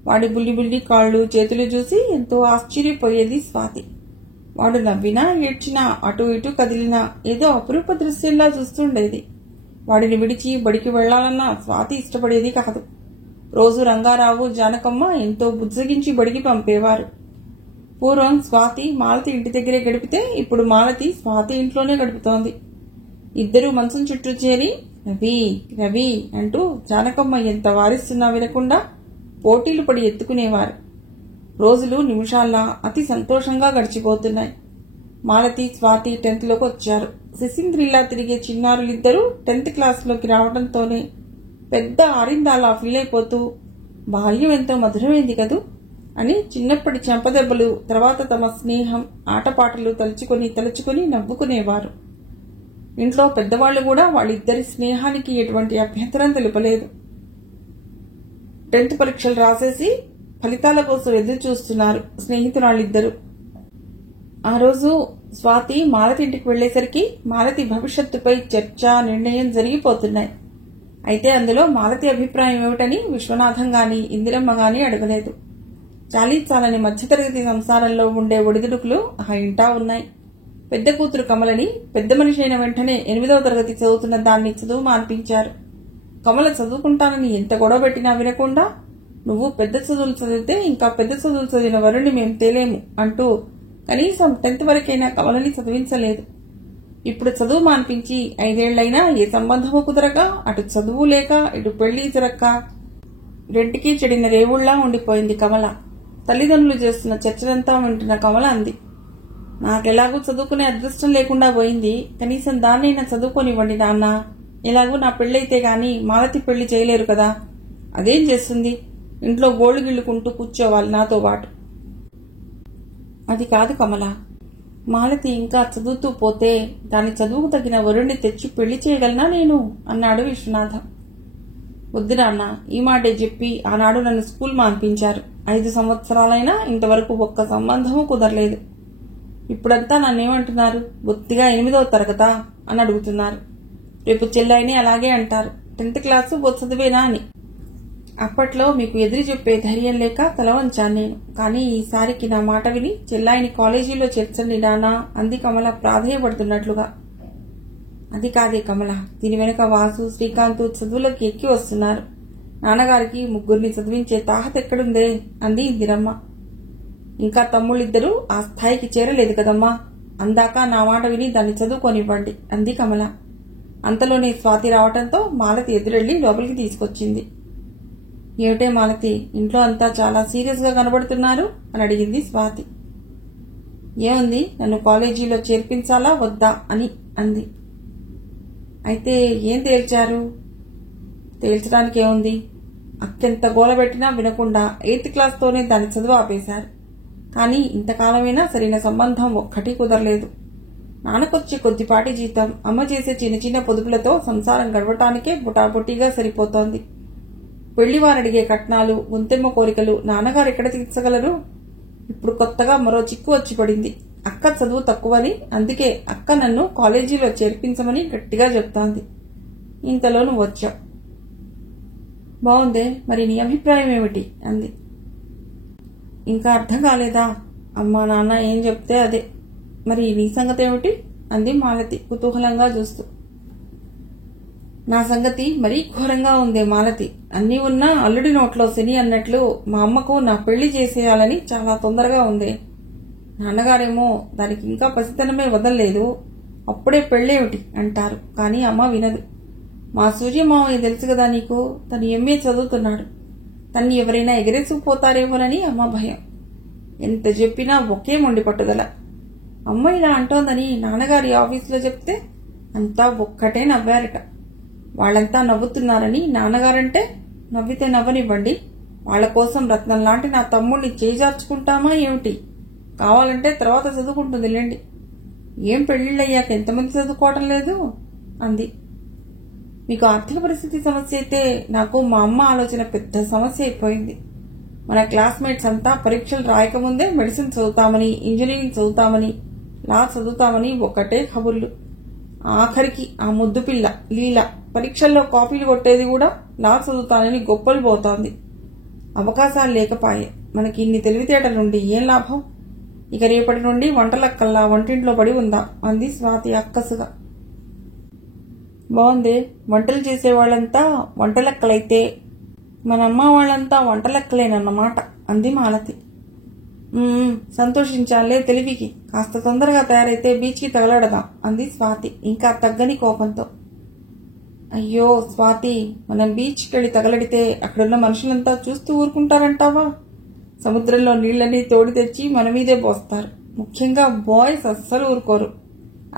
వాడి బుల్లి బుల్లి కాళ్ళు చేతులు చూసి ఎంతో ఆశ్చర్యపోయేది స్వాతి. వాడు నవ్వినా ఏడ్చినా అటు ఇటు కదిలినా ఏదో అపురూప దృశ్యంలా చూస్తుండేది. వాడిని విడిచి బడికి వెళ్లాలన్నా స్వాతి ఇష్టపడేది కాదు. రోజు రంగారావు జానకమ్మ ఎంతో బుజ్జగించి బడికి పంపేవారు. పూర్వం స్వాతి మాలతి ఇంటి దగ్గరే గడిపితే ఇప్పుడు మాలతి స్వాతి ఇంట్లోనే గడుపుతోంది. ఇద్దరూ మంచం చుట్టూ చేరి రవి రవి అంటూ జానకమ్మ ఎంత వారిస్తున్నా వినకుండా పోటీలు పడి ఎత్తుకునేవారు. రోజులు నిమిషాల్లా అతి సంతోషంగా గడిచిపోతున్నాయి. మాలతి స్వాతి 10th లోకి వచ్చారు. సిసింద్రిలా తిరిగే చిన్నారులిద్దరూ 10th క్లాసులోకి రావడంతోనే పెద్ద ఆరిందాలా ఫీల్ అయిపోతూ బాల్యం ఎంతో మధురమైంది కదూ అని చిన్నప్పటి చెంపదెబ్బలు, తర్వాత తమ స్నేహం ఆటపాటలు తలుచుకొని నవ్వుకునేవారు. ఇంట్లో పెద్దవాళ్లు కూడా వాళ్ళిద్దరి స్నేహానికి ఎటువంటి అభ్యంతరం తెలుపలేదు. 10th పరీక్షలు రాసేసి ఫలితాల కోసం ఎదురు చూస్తున్నారు స్నేహితురాళ్ళిద్దరూ. ఆ రోజు స్వాతి మాలతి ఇంటికి వెళ్లేసరికి మాలతి భవిష్యత్తుపై చర్చ నిర్ణయం జరిగిపోతున్నాయి. అయితే అందులో మాలతి అభిప్రాయం ఏమిటని విశ్వనాథం గాని ఇందిరమ్మ గాని అడగలేదు. చాలని మధ్యతరగతి సంసారంలో ఉండే ఒడిదుడుకులు ఆ ఇంటా ఉన్నాయి. పెద్ద కూతురు కమలని పెద్ద మనిషి అయిన వెంటనే 8వ తరగతి చదువుతున్న దాన్ని చదువు మాన్పించారు. కమల చదువుకుంటానని ఎంత గొడవ పెట్టినా వినకుండా, నువ్వు పెద్ద చదువులు చదివితే ఇంకా పెద్ద చదువులు చదివిన వరుణ్ణి మేం తేలేము అంటూ కనీసం 10th వరకైనా కమలని చదివించలేదు. ఇప్పుడు చదువు మాన్పించి 5 ఏళ్లైనా ఏ సంబంధమూ కుదరక, అటు చదువు లేక ఇటు పెళ్లి జరక్క రెంటికి చెడిన రేవుళ్లా ఉండిపోయింది కమల. తల్లిదండ్రులు చేస్తున్న చర్చలంతా వింటున్న కమల అంది, నాకెలాగూ చదువుకునే అదృష్టం లేకుండా పోయింది, కనీసం దాన్నైనా చదువుకోనివ్వండి నాన్న. ఎలాగూ నా పెళ్లైతే గాని మాలతి పెళ్లి చేయలేరు కదా, అదేం చేస్తుంది, ఇంట్లో గోళ్లు గిళ్లుకుంటూ కూర్చోవాలి నాతో పాటు. అది కాదు కమల, మాలతి ఇంకా చదువుతూ పోతే దాని చదువుకు తగిన వరుణ్ణి తెచ్చి పెళ్లి చేయగలనా నేను అన్నాడు విశ్వనాథం. వద్దు నాన్న, ఈ మాటే చెప్పి ఆనాడు నన్ను స్కూల్ మాన్పించారు. 5 సంవత్సరాలైనా ఇంతవరకు ఒక్క సంబంధమూ కుదరలేదు. ఇప్పుడంతా నన్నేమంటున్నారు, బొత్తిగా 8వ తరగతా అని అడుగుతున్నారు. రేపు చెల్లాయిని అలాగే అంటారు, 10th క్లాసు ఓ చదివేనా అని. అప్పట్లో మీకు ఎదురు చెప్పే ధైర్యం లేక తలవంచాను నేను. కానీ ఈసారికి నా మాట విని చెల్లాయిని కాలేజీలో చేర్చండి నానా అంది కమల ప్రాధేయపడుతున్నట్లుగా. అది కాదే కమల, దీని వెనుక వాసు, శ్రీకాంత్ చదువులోకి ఎక్కి వస్తున్నారు. నాన్నగారికి 3 చదివించే తాహత ఎక్కడుందే అంది ఇందిరమ్మ. ఇంకా తమ్ముళ్ళిద్దరూ ఆ స్థాయికి చేరలేదు కదమ్మా, అందాక నా మాట విని దాన్ని చదువుకొనివ్వండి అంది కమల. అంతలోనే స్వాతి రావటంతో మాలతి ఎదురెళ్లి లోపలికి తీసుకొచ్చింది. ఏమిటే మాలతి, ఇంట్లో అంతా చాలా సీరియస్ గా కనబడుతున్నారు అని అడిగింది స్వాతి. ఏముంది, నన్ను కాలేజీలో చేర్పించాలా వద్దా అని అంది. అయితే ఏం తేల్చారు? తేల్చడానికి ఏముంది, అక్కెంత గోలబెట్టినా వినకుండా 8th క్లాస్తోనే దాని చదువు ఆపేశారు. కానీ ఇంతకాలమైనా సరైన సంబంధం ఒక్కటి కుదరలేదు. నాన్నకొచ్చే కొద్దిపాటి జీతం, అమ్మ చేసే చిన్న చిన్న పొదుపులతో సంసారం గడవటానికే బుటాబుటీగా సరిపోతోంది. పెళ్లివారడిగే కట్నాలు, గుంతెమ్మ కోరికలు నాన్నగారు ఎక్కడ తీర్చగలరు? ఇప్పుడు కొత్తగా మరో చిక్కు వచ్చి పడింది. అక్క చదువు తక్కువని, అందుకే అక్క నన్ను కాలేజీలో చేర్పించమని గట్టిగా చెప్తోంది. ఇంతలోనూ వచ్చావు. బాగుందే, మరి నీ అభిప్రాయం ఏమిటి అంది. ఇంకా అర్థం కాలేదా? అమ్మా నాన్న ఏం చెప్తే అదే. మరి నీ సంగతి ఏమిటి అంది మాలతి కుతూహలంగా చూస్తూ. నా సంగతి మరీ ఘోరంగా ఉందే మాలతి. అన్నీ ఉన్నా అల్లుడి నోట్లో శని అన్నట్లు మా అమ్మకు నా పెళ్లి చేసేయాలని చాలా తొందరగా ఉంది. నాన్నగారేమో దానికి ఇంకా పసితనమే వదలలేదు. అప్పుడే పెళ్లేమిటి అంటారు. కానీ అమ్మ వినదు. మా సూర్యమావయ్య తెలుసు కదా నీకు, తను ఎంఏ చదువుతున్నాడు. తన్ని ఎవరైనా ఎగరేసుకుపోతారేమోనని అమ్మ భయం. ఎంత చెప్పినా ఒకే మొండి పట్టుదల. అమ్మ ఇలా అంటోందని నాన్నగారి ఆఫీసులో చెప్తే అంతా ఒక్కటే నవ్వారట. వాళ్లంతా నవ్వుతున్నారని నాన్నగారంటే నవ్వితే నవ్వనివ్వండి. వాళ్ల కోసం రత్నం లాంటి నా తమ్ముడిని చేజార్చుకుంటామా ఏమిటి? కావాలంటే తర్వాత చదువుకుంటుందిలేండి. ఏం పెళ్లిళ్ళయ్యాక ఎంతమంది చదువుకోవటం లేదు అంది. మీకు ఆర్థిక పరిస్థితి సమస్య అయితే నాకు మా అమ్మ ఆలోచన పెద్ద సమస్య అయిపోయింది. మన క్లాస్మేట్స్ అంతా పరీక్షలు రాయకముందే మెడిసిన్ చదువుతామని, ఇంజనీరింగ్ చదువుతామని, లా చదువుతామని ఒక్కటే కబుర్లు. ఆఖరికి ఆ ముద్దు పిల్ల లీల పరీక్షల్లో కాపీలు కొట్టేది కూడా లా చదువుతానని గొప్పలు పోతోంది. అవకాశాలు లేకపాయే. మనకి ఇన్ని తెలివితేటలుండి ఏం లాభం? ఇక రేపటి నుండి వంటలక్కల్లా వంటింట్లో పడి ఉందా అంది స్వాతి అక్కసుగా. బాగుందే, వంటలు చేసేవాళ్లంతా వంటలెక్కలైతే మన అమ్మ వాళ్ళంతా వంటలెక్కలేనన్నమాట అంది మాలతి. సంతోషించాలే తెలివికి. కాస్త తొందరగా తయారైతే బీచ్కి తగలడదాం అంది స్వాతి ఇంకా తగ్గని కోపంతో. అయ్యో స్వాతి, మనం బీచ్కి వెళ్లి తగలడితే అక్కడున్న మనుషులంతా చూస్తూ ఊరుకుంటారంటావా? సముద్రంలో నీళ్లని తోడి తెచ్చి మన మీదే పోస్తారు. ముఖ్యంగా బాయ్స్ అస్సలు ఊరుకోరు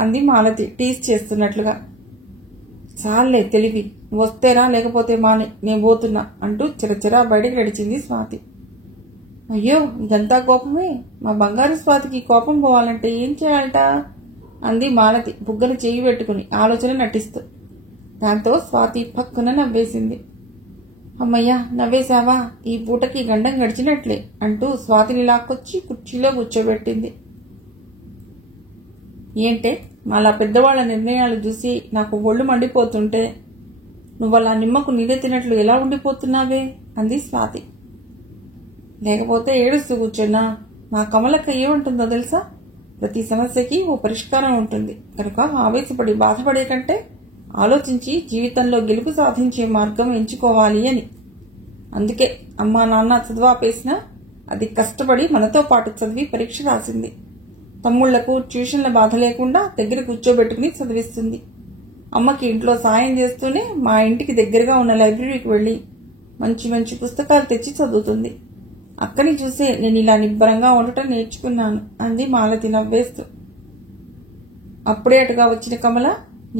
అంది మాలతి టీస్ చేస్తున్నట్లుగా. చాలే తెలివి, వస్తేరా లేకపోతే మానే, నేను పోతున్నా అంటూ చిరచిరా బయటకు నడిచింది స్వాతి. అయ్యో ఇదంతా కోపమే. మా బంగారు స్వాతికి కోపం పోవాలంటే ఏం చేయాలట అంది మాలతి బుగ్గన చేయి పెట్టుకుని ఆలోచన నటిస్తూ. దాంతో స్వాతి పక్కున నవ్వేసింది. అమ్మయ్యా నవ్వేశావా, ఈ పూటకి గండం గడిచినట్లే అంటూ స్వాతిని లాక్కొచ్చి కుర్చీలో కూర్చోబెట్టింది. ఏంటే, మళ్ళా పెద్దవాళ్ల నిర్ణయాలు చూసి నాకు ఒళ్ళు మండిపోతుంటే నువ్వలా నిమ్మకు నీరెత్తినట్లు ఎలా ఉండిపోతున్నావే అంది స్వాతి. లేకపోతే ఏడుస్తూ కూర్చున్నా. మా కమలక్క ఏమంటుందో తెలుసా? ప్రతి సమస్యకి ఓ పరిష్కారం ఉంటుంది కనుక ఆవేశపడి బాధపడే కంటే ఆలోచించి జీవితంలో గెలుపు సాధించే మార్గం ఎంచుకోవాలి అని. అందుకే అమ్మా నాన్న చదువాపేసినా అది కష్టపడి మనతో పాటు చదివి పరీక్ష రాసింది. తమ్ముళ్లకు ట్యూషన్ల బాధ లేకుండా దగ్గర కూర్చోబెట్టుకుని చదివిస్తుంది. అమ్మకి ఇంట్లో సాయం చేస్తూనే మా ఇంటికి దగ్గరగా ఉన్న లైబ్రరీకి వెళ్లి మంచి మంచి పుస్తకాలు తెచ్చి చదువుతుంది. అక్కని చూసే నేను ఇలా నిబ్బరంగా ఉండటం నేర్చుకున్నాను అంది మాలతి నవ్వేస్తూ. అప్పుడే అటుగా వచ్చిన కమల,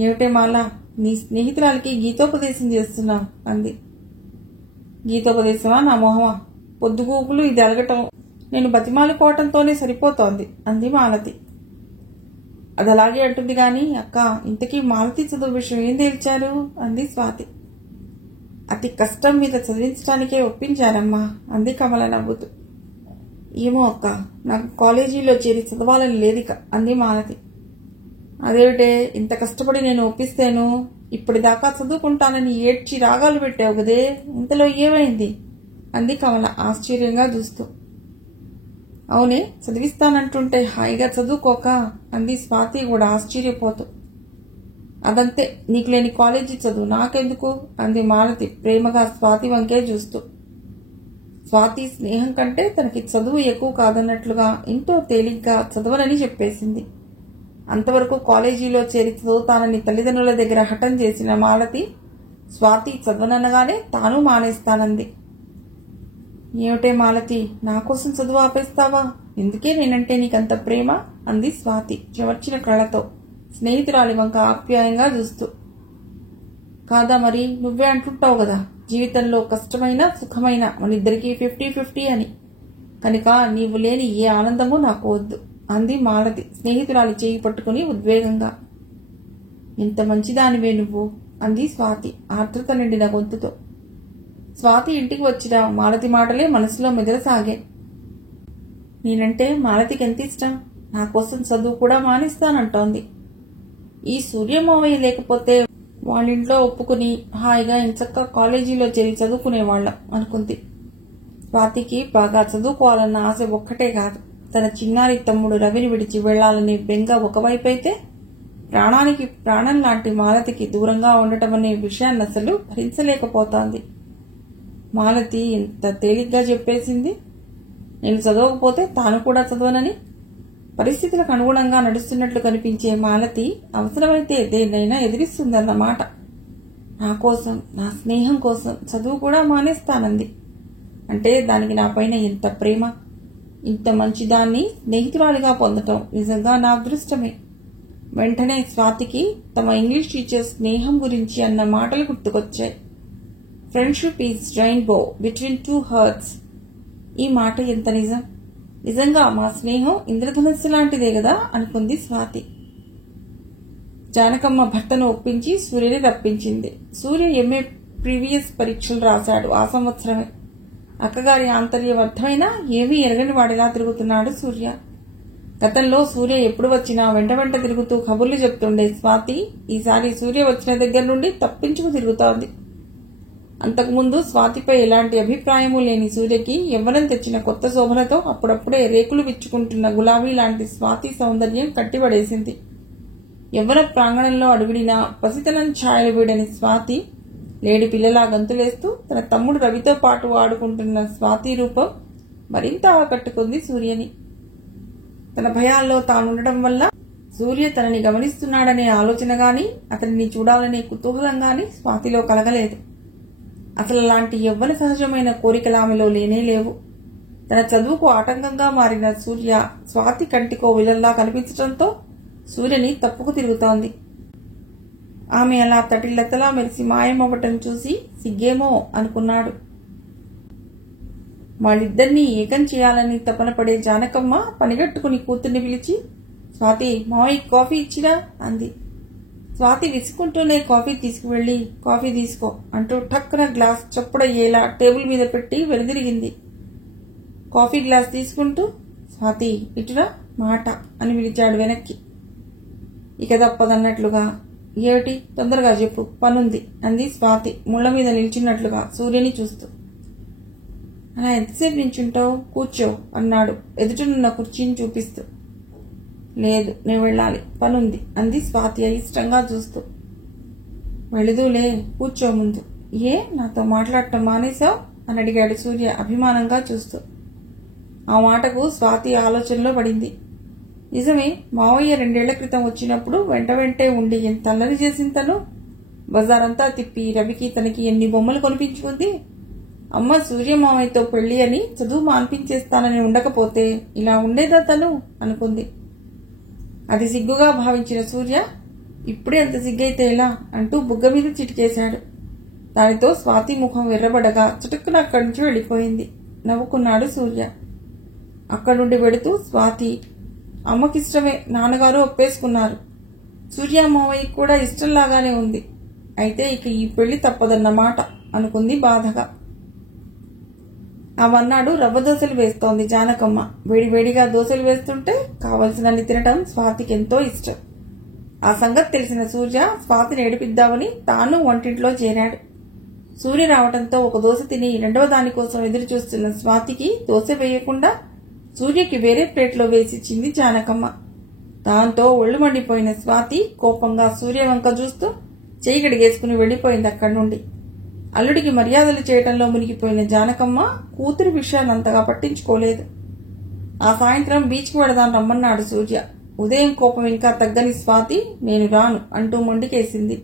ఏమిటే మాల, నీ స్నేహితురాలికి గీతోపదేశం చేస్తున్నావు అంది. గీతోపదేశమా నా మొహమా? పొద్దుగూకులు ఇది అలగటం నేను బతిమాలిపోవటంతోనే సరిపోతోంది అంది మాలతి. అదలాగే అంటుంది గాని అక్క, ఇంతకీ మాలతి చదువు విషయం ఏం తేల్చారు అంది స్వాతి. అతి కష్టం మీద చదివించడానికే ఒప్పించారమ్మా అంది కమల నవ్వుతూ. ఏమో అక్క, నాకు కాలేజీలో చేరి చదవాలని లేదిక అంది మాలతి. అదేమిటే, ఇంత కష్టపడి నేను ఒప్పిస్తేను ఇప్పటిదాకా చదువుకుంటానని ఏడ్చి రాగాలు పెట్టావు కదే, ఇంతలో ఏమైంది అంది కమల ఆశ్చర్యంగా చూస్తూ. అవునే, చదివిస్తానంటుంటే హాయిగా చదువుకోక అంది స్వాతి కూడా ఆశ్చర్యపోతూ. అదంతే, నీకు లేని కాలేజీ చదువు నాకెందుకు అంది మాలతి ప్రేమగా స్వాతి వంకే చూస్తూ. స్వాతి స్నేహం కంటే తనకి చదువు ఎక్కువ కాదన్నట్లుగా ఎంతో తేలిగ్గా చదవనని చెప్పేసింది. అంతవరకు కాలేజీలో చేరి చదువుతానని తల్లిదండ్రుల దగ్గర హఠం చేసిన మాలతి స్వాతి చదవననగానే తాను మానేస్తానంది. ఏమిటే మాలతి, నా కోసం చదువు ఆపేస్తావా? ఎందుకే నేనంటే నీకంత ప్రేమ అంది స్వాతి చెవర్చిన కళ్ళతో స్నేహితురాలి వంక ఆప్యాయంగా చూస్తూ. కాదా మరి, నువ్వే అంటుంటావు కదా జీవితంలో కష్టమైన సుఖమైన మనిద్దరికీ 50-50 అని. కనుక నీవు లేని ఏ ఆనందమూ నాకు వద్దు అంది మాలతి స్నేహితురాలి చేయి పట్టుకుని ఉద్వేగంగా. ఎంత మంచిదానివే నువ్వు అంది స్వాతి ఆర్ద్రత నిండిన గొంతుతో. స్వాతి ఇంటికి వచ్చిన మాలతి మాటలే మనసులో మెదలసాగే. నేనంటే మాలతికి ఎంత ఇష్టం, నా కోసం చదువు కూడా మానేస్తానంటోంది. ఈ సూర్యమావయ్య లేకపోతే వాళ్ళింట్లో ఒప్పుకుని హాయిగా ఎంచక్క కాలేజీలో చేరి చదువుకునేవాళ్ళం అనుకుంది. స్వాతికి బాగా చదువుకోవాలన్న ఆశ ఒక్కటే కాదు, తన చిన్నారి తమ్ముడు రవిని విడిచి వెళ్లాలనే బెంగ ఒకవైపైతే, ప్రాణానికి ప్రాణం లాంటి మాలతికి దూరంగా ఉండటం అనే విషయాన్ని అసలు భరించలేకపోతోంది. మాలతి ఎంత తేలిగ్గా చెప్పేసింది. నేను చదవకపోతే తాను కూడా చదవనని. పరిస్థితులకు అనుగుణంగా నడుస్తున్నట్లు కనిపించే మాలతి అవసరమైతే దేన్నైనా ఎదిరిస్తుందన్నమాట. నా కోసం, నా స్నేహం కోసం చదువు కూడా మానేస్తానంది. అంటే దానికి నాపైన ఎంత ప్రేమ. ఇంత మంచిదాన్ని స్నేహితురాలిగా పొందటం నిజంగా నా అదృష్టమే. వెంటనే స్వాతికి తమ ఇంగ్లీష్ టీచర్ స్నేహం గురించి అన్న మాటలు గుర్తుకొచ్చాయి. Friendship is rainbow between 2 hearts. ఈ మాట ఎంత నిజం. నిజంగా మా స్నేహం ఇంద్రధనుస్సు లాంటిదే కదా అనుకుంది స్వాతి. జానకమ్మ భర్తను ఒప్పించి సూర్యని రప్పించింది. సూర్య ఎంఏ ప్రీవియస్ పరీక్షలు రాశాడు ఆ సంవత్సరమే. అక్కగారి ఆంతర్యవర్ధమైనా ఏమీ ఎరగని వాడిలా తిరుగుతున్నాడు సూర్య. గతంలో సూర్య ఎప్పుడు వచ్చినా వెంట వెంట తిరుగుతూ కబుర్లు చెప్తుండే స్వాతి ఈసారి సూర్య వచ్చిన దగ్గర నుండి తప్పించుకు తిరుగుతోంది. అంతకుముందు స్వాతిపై ఎలాంటి అభిప్రాయమూ లేని సూర్యకి యవ్వనం తెచ్చిన కొత్త శోభనతో అప్పుడప్పుడే రేకులు విచ్చుకుంటున్న గులాబీ లాంటి స్వాతి సౌందర్యం కట్టిపడేసింది. యవ్వన ప్రాంగణంలో అడుగుడిన పసితనం ఛాయలు వీడని స్వాతి లేడి పిల్లలా గంతులేస్తూ తన తమ్ముడు రవితో పాటు ఆడుకుంటున్న స్వాతి రూపం మరింత ఆకట్టుకుంది సూర్యని. తన భయాల్లో తానుండటం వల్ల సూర్య తనని గమనిస్తున్నాడనే ఆలోచన గాని, అతనిని చూడాలనే కుతూహలం గాని స్వాతిలో కలగలేదు. అసలు అలాంటి యవ్వన సహజమైన కోరికలు ఆమెలో లేనే లేవు. తన చదువుకు ఆటంకంగా మారిన సూర్య స్వాతి కంటికో విలల్లా కనిపించడంతో సూర్యని తప్పుకు తిరుగుతోంది. ఆమె అలా తటిల్లతలా మెరిసి మాయమవ్వటం చూసి సిగ్గేమో అనుకున్నాడు. వాళ్ళిద్దరినీ ఏకం చేయాలని తపన పడే జానకమ్మ పనిగట్టుకుని కూతుర్ని పిలిచి, స్వాతి, మావయ్య కాఫీ ఇచ్చిరా అంది. స్వాతి విసుకుంటూనే కాఫీ తీసుకువెళ్లి, కాఫీ తీసుకో అంటూ ఠక్కున గ్లాస్ చప్పుడయ్యేలా టేబుల్ మీద పెట్టి వెనుదిరిగింది. కాఫీ గ్లాస్ తీసుకుంటూ, స్వాతి ఇటురా మాట అని పిలిచాడు వెనక్కి. ఇక తప్పదన్నట్లుగా, ఏమిటి తొందరగా చెప్పు, పనుంది అంది స్వాతి ముళ్ల మీద నిల్చున్నట్లుగా సూర్యని చూస్తూ. అలా ఎంతసేపు నించుంటావు, కూర్చో అన్నాడు ఎదుటనున్న కుర్చీని చూపిస్తూ. లేదు, నేను వెళ్ళాలి, పనుంది అంది స్వాతి అయిష్టంగా చూస్తూ. వెళుదూలే, కూర్చో ముందు. ఏ, నాతో మాట్లాడటం మానేశావు అని అడిగాడు సూర్య అభిమానంగా చూస్తూ. ఆ మాటకు స్వాతి ఆలోచనలో పడింది. నిజమే, మావయ్య 2 ఏళ్ల క్రితం వచ్చినప్పుడు వెంట వెంటే ఉండి ఎంత అల్లరి చేసింది తను. బజారంతా తిప్పి రవికి తనకి ఎన్ని బొమ్మలు కొనిపించుకుంది. అమ్మ సూర్య మావయ్యతో పెళ్లి అని చదువు మాన్పించేస్తానని ఉండకపోతే ఇలా ఉండేదా తను అనుకుంది. అది సిగ్గుగా భావించిన సూర్య, ఇప్పుడే అంత సిగ్గైతే ఎలా అంటూ బుగ్గ మీద చిటికేశాడు. దానితో స్వాతి ముఖం ఎర్రబడగా చుటుక్కున అక్కడి నుంచి వెళ్లిపోయింది. నవ్వుకున్నాడు సూర్య. అక్కడి నుండి వెడుతూ స్వాతి, అమ్మకిష్టమే, నాన్నగారు ఒప్పేసుకున్నారు. సూర్య మావయ్య కూడా ఇష్టంలాగానే ఉంది. అయితే ఇక ఈ పెళ్లి తప్పదన్నమాట అనుకుంది బాధగా. అవన్నాడు రవ్వ దోశలు వేస్తోంది జానకమ్మ. వేడివేడిగా దోశలు వేస్తుంటే కావలసినన్ని తినటం స్వాతికి ఎంతో ఇష్టం. ఆ సంగతి తెలిసిన సూర్య స్వాతిని ఏడిపిద్దామని తాను వంటింట్లో చేరాడు. సూర్య రావడంతో ఒక దోశ తిని రెండవ దానికోసం ఎదురు చూస్తున్న స్వాతికి దోశ వేయకుండా సూర్యకి వేరే ప్లేట్లో వేసిచ్చింది జానకమ్మ. దాంతో ఒళ్ళు మండిపోయిన స్వాతి కోపంగా సూర్య వంక చూస్తూ చేయి గడిగేసుకుని వెళ్లిపోయింది అక్కడి నుండి. అల్లుడికి మర్యాదలు చేయటంలో మునిగిపోయిన జానకమ్మ కూతురు విషయాన్నంతగా పట్టించుకోలేదు. ఆ సాయంత్రం బీచ్కి వెళదాం రమ్మన్నాడు సూర్య. ఉదయం కోపం ఇంకా తగ్గని స్వాతి నేను రాను అంటూ మొండికేసింది.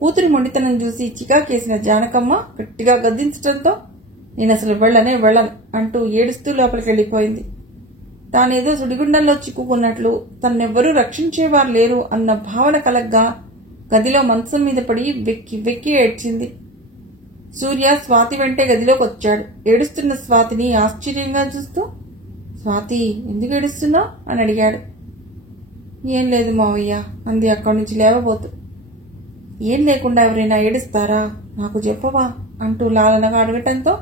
కూతురి మొండితనం చూసి చికాకేసిన జానకమ్మ గట్టిగా గద్దించడంతో నేనసలు వెళ్ళను అంటూ ఏడుస్తూ లోపలికి వెళ్లిపోయింది. తానేదో సుడిగుండంలో చిక్కుకున్నట్లు తన్నెవ్వరూ రక్షించేవారు లేరు అన్న భావన కలగ్గా గదిలో మంచం మీద పడి వెక్కి వెక్కి ఏడ్చింది. సూర్య స్వాతి వెంటే గదిలోకి వచ్చాడు. ఏడుస్తున్న స్వాతిని ఆశ్చర్యంగా చూస్తూ స్వాతి ఎందుకు ఏడుస్తున్నావు అని అడిగాడు. ఏం లేదు మావయ్య అంది అక్కడి నుంచి లేవబోతూ. ఏం లేకుండా ఎవరైనా ఏడుస్తారా, నాకు చెప్పవా అంటూ లాలనగా అడగటంతో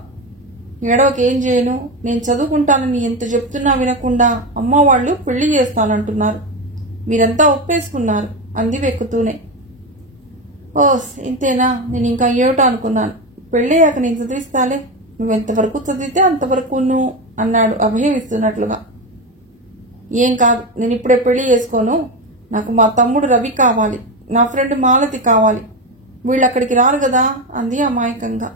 ఏడవకేం చేయను, నేను చదువుకుంటానని ఎంత చెప్తున్నా వినకుండా అమ్మ వాళ్ళు పెళ్లి చేస్తానంటున్నారు, మీరంతా ఒప్పేసుకున్నారు అంది వెక్కుతూనే. ఓస్ ఇంతేనా, నేను ఇంకా ఏమిటో అనుకున్నాను, పెళ్ళయ్యాక నేను చదివిస్తాలే, నువ్వెంతవరకు చదివితే అంతవరకు నువ్వు అన్నాడు అభయం ఇస్తున్నట్లుగా. ఏం కాదు, నేను ఇప్పుడే పెళ్లి చేసుకోను, నాకు మా తమ్ముడు రవి కావాలి, నా ఫ్రెండ్ మాలతి కావాలి, వీళ్ళు అక్కడికి రారు కదా అంది అమాయకంగా.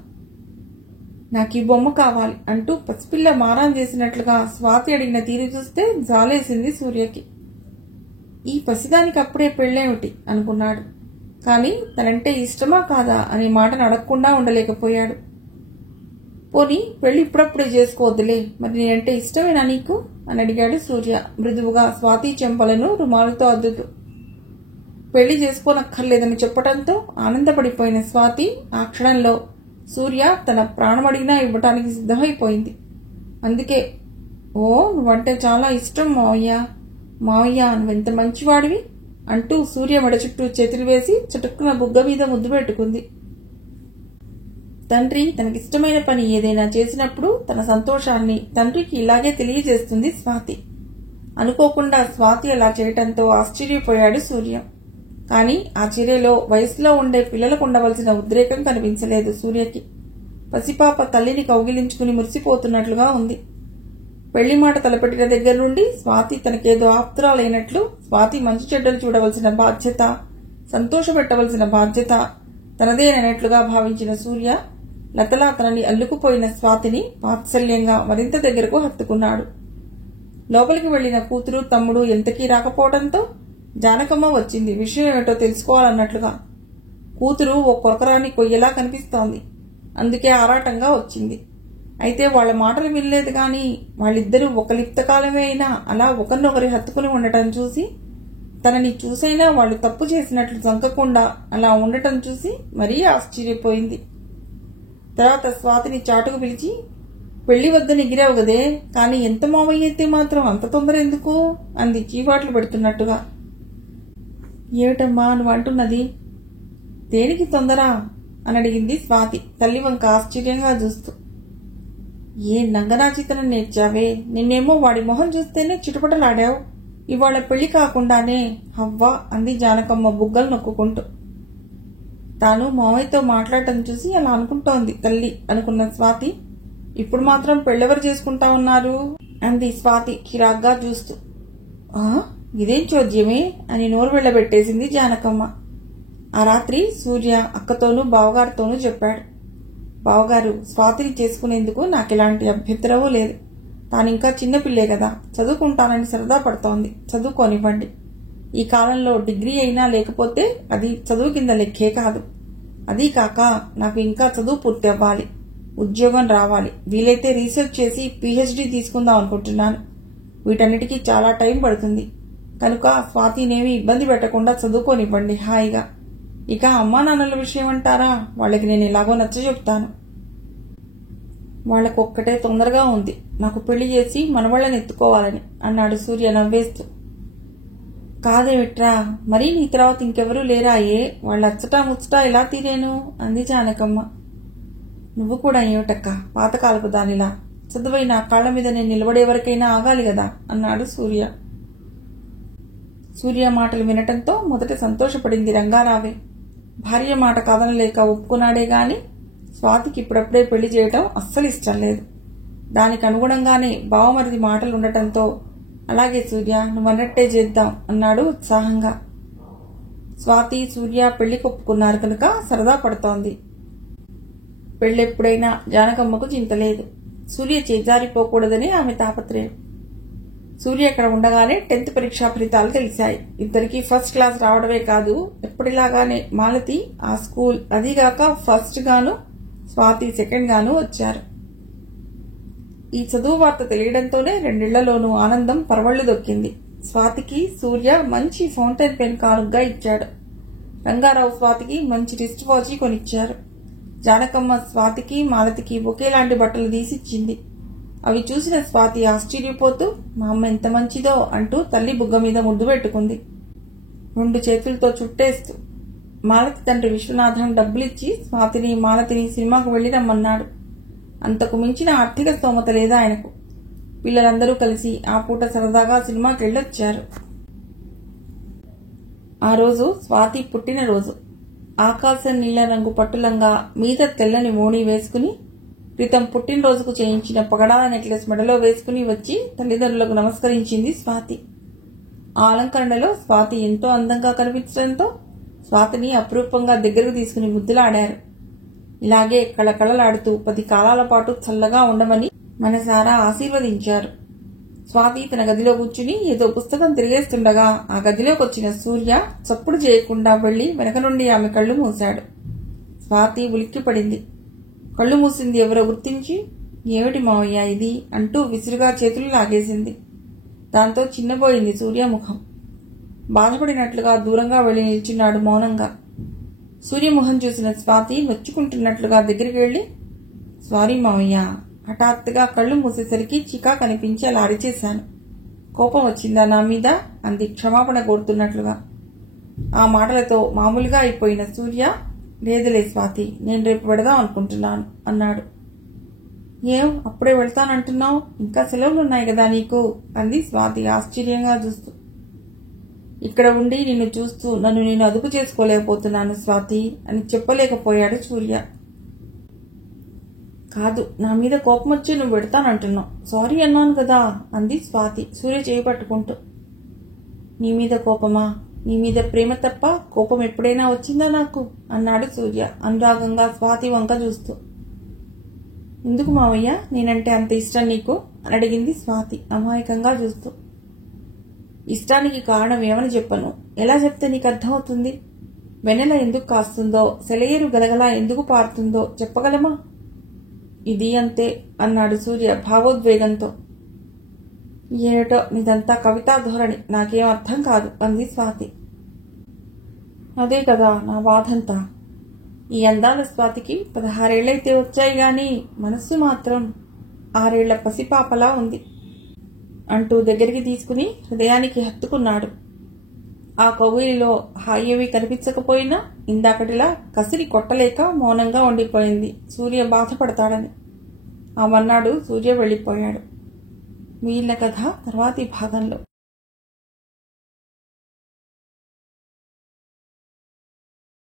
నాకు ఈ బొమ్మ కావాలి అంటూ పసిపిల్ల మారాన్ చేసినట్లుగా స్వాతి అడిగిన తీరు చూస్తే జాలేసింది సూర్యకి. ఈ పసిదానికి అప్పుడే పెళ్ళేమిటి అనుకున్నాడు. కానీ తనంటే ఇష్టమా కాదా అనే మాటను అడగకుండా ఉండలేకపోయాడు. పోనీ పెళ్లి ఇప్పుడప్పుడే చేసుకోవద్దులే, మరి నేనంటే ఇష్టమేనా నీకు అని అడిగాడు సూర్య మృదువుగా స్వాతి చెంపలను రుమాలతో అద్దుతూ. పెళ్లి చేసుకోనక్కర్లేదని చెప్పడంతో ఆనందపడిపోయిన స్వాతి ఆ క్షణంలో సూర్య తన ప్రాణమడిగినా ఇవ్వటానికి సిద్ధమైపోయింది. అందుకే ఓ నువ్వంటే చాలా ఇష్టం మావయ్య నువ్వెంత మంచివాడివి అంటూ సూర్య మెడ చుట్టూ చేతులు వేసి చుట్టుకున్న బుగ్గ మీద ముద్దు పెట్టుకుంది. తండ్రి తనకిష్టమైన పని ఏదైనా చేసినప్పుడు తన సంతోషాన్ని తండ్రికి ఇలాగే తెలియజేస్తుంది స్వాతి. అనుకోకుండా స్వాతి అలా చేయటంతో ఆశ్చర్యపోయాడు సూర్య. కానీ ఆ చర్యలో వయసులో ఉండే పిల్లలకు ఉండవలసిన ఉద్రేకం కనిపించలేదు సూర్యకి. పసిపాప తల్లిని కౌగిలించుకుని మురిసిపోతున్నట్లుగా ఉంది. పెళ్లి మాట తలపెట్టిన దగ్గర నుండి స్వాతి తనకేదో ఆప్తురాలైనట్లు, స్వాతి మంచి చెడ్డలు చూడవలసిన బాధ్యత, సంతోషపెట్టవలసిన బాధ్యత తనదేనన్నట్లుగా భావించిన సూర్య లతలా తనని అల్లుకుపోయిన స్వాతిని వాత్సల్యంగా మరింత దగ్గరకు హత్తుకున్నాడు. లోపలికి వెళ్లిన కూతురు తమ్ముడు ఎంతకీ రాకపోవడంతో జానకమ్మ వచ్చింది విషయం ఏమిటో తెలుసుకోవాలన్నట్లుగా. కూతురు ఓ కొరకరాని కొయ్యలా కనిపిస్తోంది, అందుకే ఆరాటంగా వచ్చింది. అయితే వాళ్ల మాటలు వినలేదు గాని వాళ్ళిద్దరూ ఒక లిప్తకాలమే అయినా అలా ఒకరినొకరి హత్తుకుని ఉండటం చూసి, తనని చూసైనా వాళ్ళు తప్పు చేసినట్లు జంకకుండా అలా ఉండటం చూసి మరీ ఆశ్చర్యపోయింది. తర్వాత స్వాతిని చాటుకు పిలిచి, పెళ్లి వద్దని ఎగిరావు గదే, కానీ ఎంత మావయ్య అయితే మాత్రం అంత తొందర ఎందుకు అంది చీవాట్లు పెడుతున్నట్టుగా. ఏమిటమ్మా నువ్వు అంటున్నది, దేనికి తొందర అని అడిగింది స్వాతి తల్లి వంక ఆశ్చర్యంగా చూస్తూ. ఏ నంగనాచితనం నేర్చావే, నిన్నేమో వాడి మొహం చూస్తేనే చిటపటలాడావు, ఇవాళ పెళ్లి కాకుండానే హవ్వా అంది జానకమ్మ బుగ్గలు నొక్కుంటూ. తాను మావయ్యతో మాట్లాడటం చూసి అలా అనుకుంటోంది తల్లి అనుకున్న స్వాతి, ఇప్పుడు మాత్రం పెళ్ళెవరు చేసుకుంటా ఉన్నారు అంది స్వాతి చిరాగ్గా చూస్తూ. ఇదేం చోద్యమే అని నోరు వెళ్లబెట్టేసింది జానకమ్మ. ఆ రాత్రి సూర్య అక్కతోనూ బావగారితోనూ చెప్పాడు. బావగారు, స్వాతిని చేసుకునేందుకు నాకెలాంటి అభ్యంతరమూ లేదు, తానింకా చిన్నపిల్లే కదా, చదువుకుంటానని సరదా పడుతోంది, చదువుకోనివ్వండి. ఈ కాలంలో డిగ్రీ అయినా లేకపోతే అది చదువు కింద లెక్కే కాదు. అదీ కాక నాకు ఇంకా చదువు పూర్తి అవ్వాలి, ఉద్యోగం రావాలి, వీలైతే రీసెర్చ్ చేసి పీహెచ్డీ తీసుకుందాం అనుకుంటున్నాను. వీటన్నిటికీ చాలా టైం పడుతుంది కనుక స్వాతినేమి ఇబ్బంది పెట్టకుండా చదువుకోనివ్వండి హాయిగా. ఇక అమ్మా నాన్నల విషయం అంటారా, వాళ్ళకి నేను ఎలాగో నచ్చజెప్తాను. వాళ్లకొక్కటే తొందరగా ఉంది, నాకు పెళ్లి చేసి మనవాళ్లను ఎత్తుకోవాలని అన్నాడు సూర్య నవ్వేస్తూ. కాదేమిట్రా, మరీ నీ తర్వాత ఇంకెవరూ లేరాయే, వాళ్ళ అచ్చటా ముచ్చటా ఎలా తీరేను అంది జానకమ్మ. నువ్వు కూడా ఏమిటక్క పాతకాలపు దానిలా, చదువైన కాళ్ల మీద నేను నిలబడే వరకైనా ఆగాలి కదా అన్నాడు సూర్య. సూర్య మాటలు వినటంతో మొదట సంతోషపడింది రంగారావే. భార్య మాట కాదనలేక ఒప్పుకున్నాడే గాని స్వాతికి ఇప్పుడప్పుడే పెళ్లి చేయటం అస్సలు ఇష్టం లేదు. దానికి అనుగుణంగానే బావమరిది మాటలుండటంతో అలాగే సూర్య, నువ్వన్నట్టే చేద్దాం అన్నాడు ఉత్సాహంగా. స్వాతి, సూర్య పెళ్లికి ఒప్పుకున్నారు కనుక సరదా పడుతోంది. పెళ్ళెప్పుడైనా జానకమ్మకు చింతలేదు. సూర్య చేజారిపోకూడదని ఆమె తాపత్రయం. సూర్య అక్కడ ఉండగానే 10th పరీక్షా ఫలితాలు తెలిశాయి. ఇద్దరికి ఫస్ట్ క్లాస్ రావడమే కాదు, ఎప్పటిలాగానే మాలతి ఆ స్కూల్, అదీగాక ఫస్ట్ గాను స్వాతి సెకండ్ గాను వచ్చారు. ఈ చదువు వార్త తెలియడంతోనే 2 ఇళ్లలోనూ ఆనందం పరవళ్లు దొక్కింది. స్వాతికి సూర్య మంచి ఫౌంటైన్ పెన్ కానుగ్గా ఇచ్చాడు. రంగారావు స్వాతికి మంచి రిస్ట్ వాచ్ కొనిచ్చారు. జానకమ్మ స్వాతికి, మాలతికి ఒకేలాంటి బట్టలు తీసిచ్చింది. అవి చూసిన స్వాతి ఆశ్చర్యపోతూ మా అమ్మ ఎంత మంచిదో అంటూ తల్లి బుగ్గ మీద ముద్దు పెట్టుకుంది, 2 చేతులతో చుట్టేస్తూ. మాలతి తండ్రి విశ్వనాథం డబ్బులిచ్చి స్వాతిని, మాలతిని సినిమాకు వెళ్లి రమ్మన్నాడు. అంతకు మించిన ఆర్థిక స్తోమత లేదా ఆయనకు. పిల్లలందరూ కలిసి ఆ పూట సరదాగా సినిమాకి వెళ్ళొచ్చారు. ఆ రోజు స్వాతి పుట్టినరోజు. ఆకాశం నీళ్ల రంగు పట్టులంగా మీద తెల్లని మోణి వేసుకుని, క్రితం పుట్టినరోజుకు చేయించిన పగడాల నెక్లెస్ మెడలో వేసుకుని వచ్చి తల్లిదండ్రులకు నమస్కరించింది స్వాతి. ఆ అలంకరణలో స్వాతి ఎంతో అందంగా కనిపించడంతో స్వాతిని అపురూపంగా దగ్గరకు తీసుకుని ముద్దులాడారు. ఇలాగే కళకళలాడుతూ 10 కాలాల పాటు చల్లగా ఉండమని మనసారా ఆశీర్వదించారు. స్వాతి తన గదిలో కూర్చుని ఏదో పుస్తకం తిరిగేస్తుండగా ఆ గదిలోకి వచ్చిన సూర్య చప్పుడు చేయకుండా వెళ్లి వెనక నుండి ఆమె కళ్లు మూశాడు. స్వాతి ఉలిక్కిపడింది. కళ్లు మూసింది ఎవరో గుర్తించి, ఏమిటి మావయ్య ఇది అంటూ విసురుగా చేతులు లాగేసింది. దాంతో చిన్నబోయింది సూర్య ముఖం. బాధపడినట్లుగా దూరంగా వెళ్లి నిల్చున్నాడు మౌనంగా. సూర్యముఖం చూసిన స్వాతి నొచ్చుకుంటున్నట్లుగా దగ్గరికి వెళ్లి, సారీ మావయ్య, హఠాత్తుగా కళ్లు మూసేసరికి చికా కనిపించి అలా అరిచేశాను. కోపం వచ్చిందా నా మీద అంది క్షమాపణ కోరుతున్నట్లుగా. ఆ మాటలతో మామూలుగా అయిపోయిన సూర్య, లేదులే స్వాతి, నేను రేపు వెడదాం అనుకుంటున్నాను అన్నాడు. ఏం అప్పుడే వెళ్తానంటున్నావు, ఇంకా సెలవులున్నాయి కదా నీకు అంది స్వాతి ఆశ్చర్యంగా చూస్తూ. ఇక్కడ ఉండి నిన్ను చూస్తూ నన్ను నేను అదుపు చేసుకోలేకపోతున్నాను స్వాతి అని చెప్పలేకపోయాడు సూర్య. కాదు, నా మీద కోపం వచ్చి నువ్వు పెడతానంటున్నావు. సారీ అన్నాను కదా అంది స్వాతి సూర్య చేయి పట్టుకుంటూ. నీ మీద కోపమా? నీ మీద ప్రేమ తప్ప కోపం ఎప్పుడైనా వచ్చిందా నాకు అన్నాడు సూర్య అనురాగంగా స్వాతి వంక చూస్తూ. ఎందుకు మావయ్య నేనంటే అంత ఇష్టం నీకు అని అడిగింది స్వాతి అమాయకంగా చూస్తూ. ఇష్టానికి కారణం ఏమని చెప్పను, ఎలా చెప్తే నీకు అర్థమవుతుంది? వెన్నెల ఎందుకు కాస్తుందో, సెలయేరు గలగలా ఎందుకు పారుతుందో చెప్పగలమా? ఇది అంతే అన్నాడు సూర్య భావోద్వేగంతో. ఏమిటో నీదంతా కవితా ధోరణి, నాకేం అర్థం కాదు అంది స్వాతి. అదే కదా నా బాధంతా. ఈ అందాల స్వాతికి 16 ఏళ్లైతే వచ్చాయి గాని మనస్సు మాత్రం 6 ఏళ్ల పసిపాపలా ఉంది అంటూ దగ్గరికి తీసుకుని హృదయానికి హత్తుకున్నాడు. ఆ కౌగిలిలో హాయివి కనిపించకపోయినా ఇందాకటిలా కసిరి కొట్టలేక మౌనంగా ఉండిపోయింది సూర్య బాధపడతాడని. ఆ మన్నాడు సూర్య వెళ్లిపోయాడు. మిగిలిన కథ తర్వాతి భాగంలో.